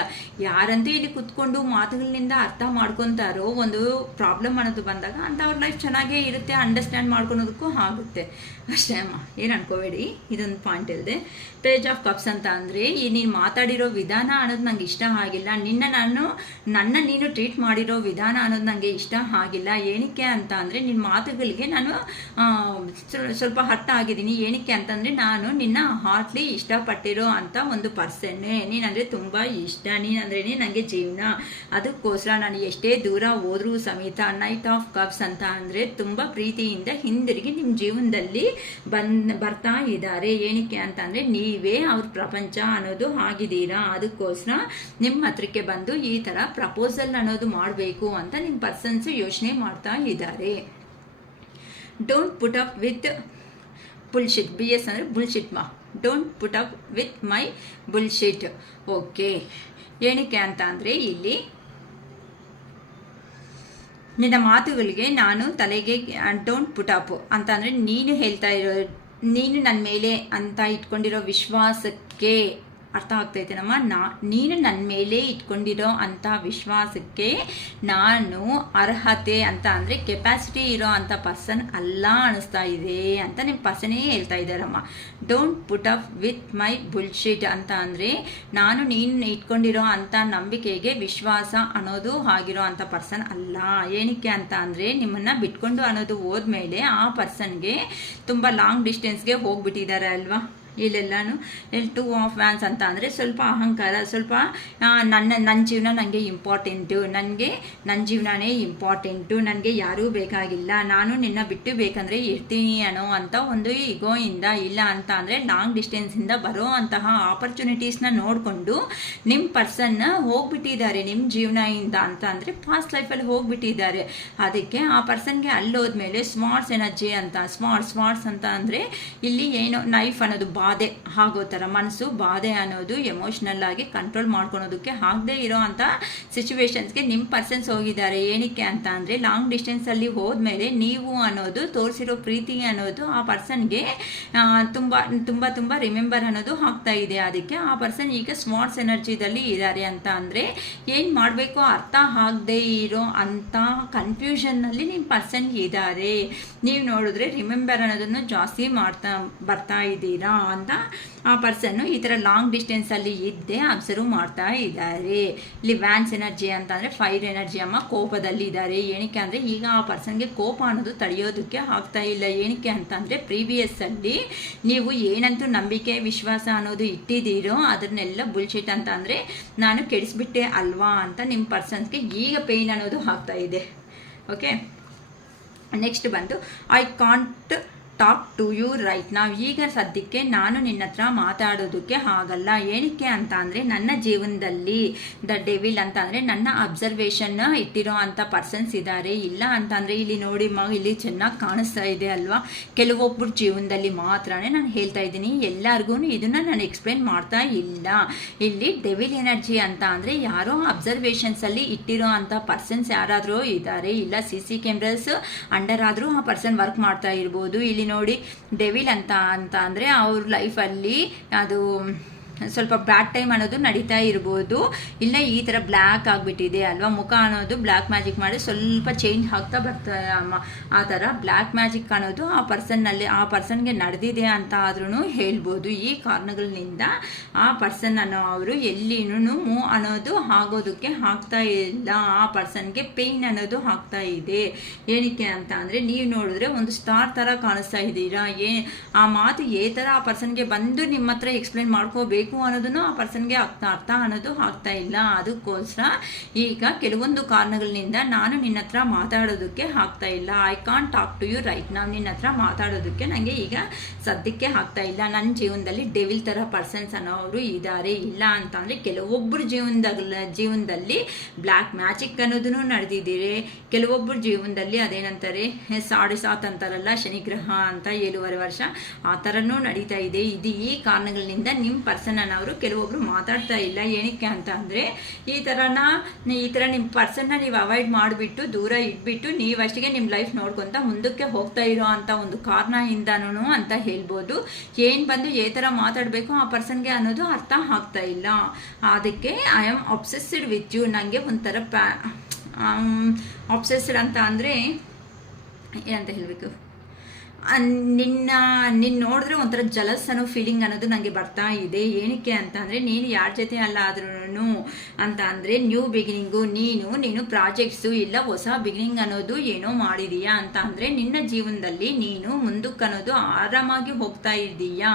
ಯಾರಂತೂ ಇಲ್ಲಿ ಕುತ್ಕೊಂಡು ಮಾತುಗಳಿಂದ ಅರ್ಥ ಮಾಡ್ಕೊತಾರೋ ಒಂದು ಪ್ರಾಬ್ಲಮ್ ಅನ್ನೋದು ಬಂದಾಗ ಅಂಥವ್ರ ಲೈಫ್ ಚೆನ್ನಾಗೇ ಇರುತ್ತೆ, ಅಂಡರ್ಸ್ಟ್ಯಾಂಡ್ ಮಾಡ್ಕೊಳೋದಕ್ಕೂ ಆಗುತ್ತೆ. ಅಷ್ಟೇ ಅಮ್ಮ, ಏನು ಅನ್ಕೋಬೇಡಿ. ಇದೊಂದು ಪಾಯಿಂಟ್ ಹೇಳಿದೆ. ಪೇಜ್ ಆಫ್ ಕಪ್ಸ್ ಅಂತ ಅಂದರೆ ಈ ನೀನು ಮಾತಾಡಿರೋ ವಿಧಾನ ಅನ್ನೋದು ನಂಗೆ ಇಷ್ಟ ಆಗಿಲ್ಲ. ನನ್ನ ನೀನು ಟ್ರೀಟ್ ಮಾಡಿರೋ ವಿಧಾನ ಅನ್ನೋದು ನನಗೆ ಇಷ್ಟ ಆಗಿಲ್ಲ. ಏನಕ್ಕೆ ಅಂತ ಅಂದರೆ ನಿನ್ನ ಮಾತುಗಳಿಗೆ ನಾನು ಸ್ವಲ್ಪ ಹರ್ಟ್ ಆಗಿದ್ದೀನಿ. ಏನಕ್ಕೆ ಅಂತಂದರೆ ನಾನು ನಿನ್ನ ಹಾರ್ಟ್ಲಿ ಇಷ್ಟಪಟ್ಟಿರೋ ಅಂಥ ಒಂದು ಪರ್ಸನ್ನೇ. ನೀನಂದರೆ ತುಂಬ ಇಷ್ಟ, ನೀನಂದ್ರೇ ನನಗೆ ಜೀವನ. ಅದಕ್ಕೋಸ್ಕರ ನಾನು ಎಷ್ಟೇ ದೂರ ಹೋದ್ರೂ ಸಮೇತ ನೈಟ್ ಆಫ್ ಕಪ್ಸ್ ಅಂತ ಅಂದರೆ ತುಂಬ ಪ್ರೀತಿಯಿಂದ ಹಿಂದಿರುಗಿ ನಿಮ್ಮ ಜೀವನದಲ್ಲಿ ಬರ್ತಾ ಇದ್ದಾರೆ. ಏನಕ್ಕೆ ಅಂತಂದರೆ ನೀವೇ ಅವ್ರ ಪ್ರಪಂಚ ಅನ್ನೋದು ಆಗಿದ್ದೀರಾ. ಅದಕ್ಕೋಸ್ಕರ ನಿಮ್ಮ ಹತ್ರಕ್ಕೆ ಬಂದು ಈ ಥರ ಪ್ರಪೋಸಲ್ ಅನ್ನೋದು ಮಾಡಬೇಕು ಅಂತ ನಿಮ್ಮ ಪರ್ಸನ್ಸ್ ಯೋಚನೆ ಮಾಡ್ತಾ ಇದ್ದಾರೆ. Don't put up with bullshit. BS ಅಂದರೆ ಬುಲ್ಶಿಟ್ ಮಾ. Don't put up with my bullshit. Okay, ಏನಕ್ಕೆ ಅಂತ ಅಂದರೆ ಇಲ್ಲಿ ನಿನ್ನ ಮಾತುಗಳಿಗೆ ನಾನು ತಲೆಗೆ ಡೋಂಟ್ ಪುಟ್ ಅಪ್ ಅಂತ ಅಂದರೆ ನೀನು ಹೇಳ್ತಾ ಇರೋ, ನೀನು ನನ್ನ ಮೇಲೆ ಅಂತ ಇಟ್ಕೊಂಡಿರೋ ವಿಶ್ವಾಸಕ್ಕೆ ಅರ್ಥ ಆಗ್ತೈತೇನಮ್ಮ. ನೀನು ನನ್ನ ಮೇಲೆ ಇಟ್ಕೊಂಡಿರೋ ಅಂಥ ವಿಶ್ವಾಸಕ್ಕೆ ನಾನು ಅರ್ಹತೆ ಅಂತ ಅಂದರೆ ಕೆಪಾಸಿಟಿ ಇರೋ ಅಂಥ ಪರ್ಸನ್ ಅಲ್ಲ ಅನ್ನಿಸ್ತಾ ಇದೆ ಅಂತ ನಿಮ್ಮ ಪರ್ಸನೇ ಹೇಳ್ತಾ ಇದ್ದಾರಮ್ಮ. Don't put up with my bullshit ಅಂತ ಅಂದರೆ ನೀನು ಇಟ್ಕೊಂಡಿರೋ ಅಂಥ ನಂಬಿಕೆಗೆ ವಿಶ್ವಾಸ ಅನ್ನೋದು ಆಗಿರೋ ಅಂಥ ಪರ್ಸನ್ ಅಲ್ಲ. ಏನಕ್ಕೆ ಅಂತ ಅಂದರೆ ನಿಮ್ಮನ್ನು ಬಿಟ್ಕೊಂಡು ಅನ್ನೋದು ಹೋದ್ಮೇಲೆ ಆ ಪರ್ಸನ್ಗೆ ತುಂಬ ಲಾಂಗ್ ಡಿಸ್ಟೆನ್ಸ್ಗೆ ಹೋಗ್ಬಿಟ್ಟಿದ್ದಾರೆ ಅಲ್ವಾ. ಇಲ್ಲೆಲ್ಲಾನು 2 ಆಫ್ ವ್ಯಾನ್ಸ್ ಅಂತ ಅಂದರೆ ಸ್ವಲ್ಪ ಅಹಂಕಾರ, ಸ್ವಲ್ಪ ನನ್ನ ಜೀವನ ನನಗೆ ಇಂಪಾರ್ಟೆಂಟು, ನನಗೆ ನನ್ನ ಜೀವನನೇ ಇಂಪಾರ್ಟೆಂಟು, ನನಗೆ ಯಾರೂ ಬೇಕಾಗಿಲ್ಲ, ನಾನು ನಿನ್ನ ಬಿಟ್ಟು ಬೇಕಂದರೆ ಇರ್ತೀನಿ ಅನ್ನೋ ಅಂಥ ಒಂದು ಈಗೋಯಿಂದ, ಇಲ್ಲ ಅಂತ ಅಂದರೆ ಲಾಂಗ್ ಡಿಸ್ಟೆನ್ಸಿಂದ ಬರೋ ಅಂತಹ ಆಪರ್ಚುನಿಟೀಸ್ನ ನೋಡಿಕೊಂಡು ನಿಮ್ಮ ಪರ್ಸನ್ನ ಹೋಗ್ಬಿಟ್ಟಿದ್ದಾರೆ ನಿಮ್ಮ ಜೀವನದಿಂದ ಅಂತ ಅಂದರೆ ಪಾಸ್ಟ್ ಲೈಫಲ್ಲಿ ಹೋಗ್ಬಿಟ್ಟಿದ್ದಾರೆ. ಅದಕ್ಕೆ ಆ ಪರ್ಸನ್ಗೆ ಅಲ್ಲೋದ್ಮೇಲೆ ಸ್ಮಾರ್ಟ್ಸ್ ಎನರ್ಜಿ ಅಂತ, ಸ್ಮಾರ್ಟ್ಸ್ ಅಂತ ಅಂದರೆ ಇಲ್ಲಿ ಏನೋ ನೈಫ್ ಅನ್ನೋದು ಬಾಧೆ ಆಗೋ ಥರ, ಮನಸ್ಸು ಬಾಧೆ ಅನ್ನೋದು ಎಮೋಷ್ನಲ್ ಆಗಿ ಕಂಟ್ರೋಲ್ ಮಾಡ್ಕೊಳೋದಕ್ಕೆ ಆಗದೆ ಇರೋ ಅಂಥ ಸಿಚುವೇಶನ್ಸ್ಗೆ ನಿಮ್ಮ ಪರ್ಸನ್ಸ್ ಹೋಗಿದ್ದಾರೆ. ಏನಕ್ಕೆ ಅಂತ ಅಂದರೆ ಲಾಂಗ್ ಡಿಸ್ಟೆನ್ಸಲ್ಲಿ ಹೋದ್ಮೇಲೆ ನೀವು ಅನ್ನೋದು ತೋರಿಸಿರೋ ಪ್ರೀತಿ ಅನ್ನೋದು ಆ ಪರ್ಸನ್ಗೆ ತುಂಬ ತುಂಬ ತುಂಬ ರಿಮೆಂಬರ್ ಅನ್ನೋದು ಆಗ್ತಾ ಇದೆ. ಅದಕ್ಕೆ ಆ ಪರ್ಸನ್ ಈಗ ಸ್ಮಾರ್ಟ್ಸ್ ಎನರ್ಜಿದಲ್ಲಿ ಇದ್ದಾರೆ ಅಂತ ಅಂದರೆ ಏನು ಮಾಡಬೇಕು ಅರ್ಥ ಆಗದೆ ಇರೋ ಅಂಥ ಕನ್ಫ್ಯೂಷನ್ನಲ್ಲಿ ನಿಮ್ಮ ಪರ್ಸನ್ ಇದ್ದಾರೆ. ನೀವು ನೋಡಿದ್ರೆ ರಿಮೆಂಬರ್ ಅನ್ನೋದನ್ನು ಜಾಸ್ತಿ ಬರ್ತಾ ಇದ್ದೀರಾ ಅಂತ ಆ ಪರ್ಸನ್ನು ಈ ಥರ ಲಾಂಗ್ ಡಿಸ್ಟೆನ್ಸಲ್ಲಿ ಇದ್ದೇ ಅಬ್ಸರ್ವ್ ಮಾಡ್ತಾ ಇದ್ದಾರೆ. ಇಲ್ಲಿ ವ್ಯಾನ್ಸ್ ಎನರ್ಜಿ ಅಂತ ಅಂದರೆ ಫೈರ್ ಎನರ್ಜಿ ಅಮ್ಮ, ಕೋಪದಲ್ಲಿ ಇದ್ದಾರೆ. ಏನಕ್ಕೆ ಅಂದರೆ ಈಗ ಆ ಪರ್ಸನ್ಗೆ ಕೋಪ ಅನ್ನೋದು ತಡೆಯೋದಕ್ಕೆ ಆಗ್ತಾ ಇಲ್ಲ. ಏನಕ್ಕೆ ಅಂತಂದರೆ ಪ್ರೀವಿಯಸ್ಸಲ್ಲಿ ನೀವು ಏನಂತೂ ನಂಬಿಕೆ ವಿಶ್ವಾಸ ಅನ್ನೋದು ಇಟ್ಟಿದ್ದೀರೋ ಅದನ್ನೆಲ್ಲ ಬುಲ್ಶಿಟ್ ಅಂತ ಅಂದರೆ ನಾನು ಕೆಡಿಸ್ಬಿಟ್ಟೆ ಅಲ್ವಾ ಅಂತ ನಿಮ್ಮ ಪರ್ಸನ್ಸ್ಗೆ ಈಗ ಪೇಯ್ನ್ ಅನ್ನೋದು ಆಗ್ತಾ ಇದೆ. ಓಕೆ, ನೆಕ್ಸ್ಟ್ ಬಂದು I can't talk to you right ನಾವು. ಈಗ ಸದ್ಯಕ್ಕೆ ನಾನು ನಿನ್ನ ಹತ್ರ ಮಾತಾಡೋದಕ್ಕೆ ಆಗಲ್ಲ. ಏನಕ್ಕೆ ಅಂತ ಅಂದರೆ ನನ್ನ ಜೀವನದಲ್ಲಿ ದ ಡೆವಿಲ್ ಅಂತ ಅಂದರೆ ನನ್ನ ಅಬ್ಸರ್ವೇಷನ್ ಇಟ್ಟಿರೋ ಅಂಥ ಪರ್ಸನ್ಸ್ ಇದ್ದಾರೆ. ಇಲ್ಲ ಅಂತಂದರೆ ಇಲ್ಲಿ ನೋಡಿ ಇಲ್ಲಿ ಚೆನ್ನಾಗಿ ಕಾಣಿಸ್ತಾ ಇದೆ ಅಲ್ವಾ. ಕೆಲವೊಬ್ಬರ ಜೀವನದಲ್ಲಿ ಮಾತ್ರನೇ ನಾನು ಹೇಳ್ತಾ ಇದ್ದೀನಿ, ಎಲ್ಲರಿಗೂ ಇದನ್ನು ನಾನು ಎಕ್ಸ್ಪ್ಲೇನ್ ಮಾಡ್ತಾ ಇಲ್ಲ. ಇಲ್ಲಿ ಡೆವಿಲ್ ಎನರ್ಜಿ ಅಂತ ಅಂದರೆ ಯಾರೋ ಅಬ್ಸರ್ವೇಷನ್ಸಲ್ಲಿ ಇಟ್ಟಿರೋ ಅಂಥ ಪರ್ಸನ್ಸ್ ಯಾರಾದರೂ ಇದ್ದಾರೆ. ಇಲ್ಲ CC ಕ್ಯಾಮ್ರಾಸ್ ಅಂಡರ್ ಆದರೂ ಆ ಪರ್ಸನ್ ವರ್ಕ್ ಮಾಡ್ತಾ ಇರ್ಬೋದು. ಇಲ್ಲಿ ನೋಡಿ ಡೆವಿಲ್ ಅಂತ ಅಂದರೆ ಅವ್ರ ಲೈಫಲ್ಲಿ ಅದು ಸ್ವಲ್ಪ ಬ್ಯಾಡ್ ಟೈಮ್ ಅನ್ನೋದು ನಡೀತಾ ಇರ್ಬೋದು. ಇಲ್ಲ ಈ ಥರ ಬ್ಲ್ಯಾಕ್ ಆಗಿಬಿಟ್ಟಿದೆ ಅಲ್ವಾ, ಮುಖ ಅನ್ನೋದು ಬ್ಲ್ಯಾಕ್ ಮ್ಯಾಜಿಕ್ ಮಾಡಿ ಸ್ವಲ್ಪ ಚೇಂಜ್ ಆಗ್ತಾ ಬರ್ತಾರೆ ಅಮ್ಮ. ಆ ಥರ ಬ್ಲ್ಯಾಕ್ ಮ್ಯಾಜಿಕ್ ಅನ್ನೋದು ಆ ಪರ್ಸನ್ಗೆ ನಡೆದಿದೆ ಅಂತ ಆದ್ರೂ ಹೇಳ್ಬೋದು. ಈ ಕಾರಣಗಳಿಂದ ಆ ಪರ್ಸನ್ ಅವರು ಎಲ್ಲಿನೂ ಮೂವ್ ಅನ್ನೋದು ಆಗೋದಕ್ಕೆ ಆಗ್ತಾ ಇಲ್ಲ. ಆ ಪರ್ಸನ್ಗೆ ಪೇಯ್ನ್ ಅನ್ನೋದು ಆಗ್ತಾ ಇದೆ. ಏನಕ್ಕೆ ಅಂತ ಅಂದರೆ ನೀವು ನೋಡಿದ್ರೆ ಒಂದು ಸ್ಟಾರ್ ಥರ ಕಾಣಿಸ್ತಾ ಇದ್ದೀರಾ. ಆ ಮಾತು ಥರ ಆ ಪರ್ಸನ್ಗೆ ಬಂದು ನಿಮ್ಮ ಹತ್ರ ಎಕ್ಸ್ಪ್ಲೇನ್ ಮಾಡ್ಕೋಬೇಕು ಅನ್ನೋದನ್ನು ಆ ಪರ್ಸನ್ಗೆ ಅರ್ಥ ಅನ್ನೋದು ಆಗ್ತಾ ಇಲ್ಲ. ಅದಕ್ಕೋಸ್ಕರ ಈಗ ಕೆಲವೊಂದು ಕಾರಣಗಳಿಂದ ನಾನು ನಿನ್ನ ಹತ್ರ ಮಾತಾಡೋದಕ್ಕೆ ಆಗ್ತಾ ಇಲ್ಲ. I can't talk to you right ನಾವು. ನಿನ್ನ ಹತ್ರ ಮಾತಾಡೋದಕ್ಕೆ ನನಗೆ ಈಗ ಸದ್ಯಕ್ಕೆ ಆಗ್ತಾ ಇಲ್ಲ. ನನ್ನ ಜೀವನದಲ್ಲಿ ಡೆವಿಲ್ ಥರ ಪರ್ಸನ್ಸ್ ಅನ್ನೋರು ಇದ್ದಾರೆ. ಇಲ್ಲ ಅಂತಂದರೆ ಕೆಲವೊಬ್ಬರ ಜೀವನದಲ್ಲಿ ಬ್ಲ್ಯಾಕ್ ಮ್ಯಾಜಿಕ್ ಅನ್ನೋದನ್ನು ನಡೆದಿದ್ದೀರಿ. ಕೆಲವೊಬ್ಬರ ಜೀವನದಲ್ಲಿ ಅದೇನಂತಾರೆ 7.5 ಅಂತಾರಲ್ಲ, ಶನಿಗ್ರಹ ಅಂತ 7.5 ವರ್ಷ ಆ ಥರನೂ ನಡೀತಾ ಇದೆ. ಈ ಕಾರಣಗಳಿಂದ ನಿಮ್ಮ ಪರ್ಸನ್ ಅವರು ಕೆಲವೊಬ್ರು ಮಾತಾಡ್ತಾ ಇಲ್ಲ. ಏನಕ್ಕೆ ಅಂತ ಅಂದರೆ ಈ ಥರ ನಿಮ್ಮ ಪರ್ಸನ್ನ ನೀವು ಅವಾಯ್ಡ್ ಮಾಡಿಬಿಟ್ಟು ದೂರ ಇಟ್ಬಿಟ್ಟು ನೀವಷ್ಟಿಗೆ ನಿಮ್ಮ ಲೈಫ್ ನೋಡ್ಕೊತ ಮುಂದಕ್ಕೆ ಹೋಗ್ತಾ ಇರೋ ಅಂಥ ಒಂದು ಕಾರಣದಿಂದನೂ ಅಂತ ಹೇಳ್ಬೋದು. ಏನು ಬಂದು ಥರ ಮಾತಾಡಬೇಕು ಆ ಪರ್ಸನ್ಗೆ ಅನ್ನೋದು ಅರ್ಥ ಆಗ್ತಾ ಇಲ್ಲ. ಅದಕ್ಕೆ I am obsessed with you. ನನಗೆ ಒಂಥರ ಅಬ್ಸೆಸ್ಡ್ ಅಂತ ಅಂದರೆ ಏನಂತ ಹೇಳಬೇಕು, ನಿನ್ನ ನೋಡಿದ್ರೆ ಒಂಥರ ಜಲಸ್ ಅನ್ನೋ ಫೀಲಿಂಗ್ ಅನ್ನೋದು ನನಗೆ ಬರ್ತಾ ಇದೆ. ಏನಕ್ಕೆ ಅಂತ ಅಂದರೆ, ನೀನು ಯಾರ ಜೊತೆ ಅಲ್ಲ ಆದ್ರೂ ಅಂತ ಅಂದರೆ ನ್ಯೂ ಬಿಗಿನಿಂಗು, ನೀನು ಪ್ರಾಜೆಕ್ಟ್ಸು ಇಲ್ಲ ಹೊಸ ಬಿಗಿನಿಂಗ್ ಅನ್ನೋದು ಏನೋ ಮಾಡಿದೀಯಾ ಅಂತ ಅಂದರೆ ನಿನ್ನ ಜೀವನದಲ್ಲಿ ನೀನು ಮುಂದಕ್ಕೆ ಅನ್ನೋದು ಆರಾಮಾಗಿ ಹೋಗ್ತಾ ಇದ್ದೀಯಾ.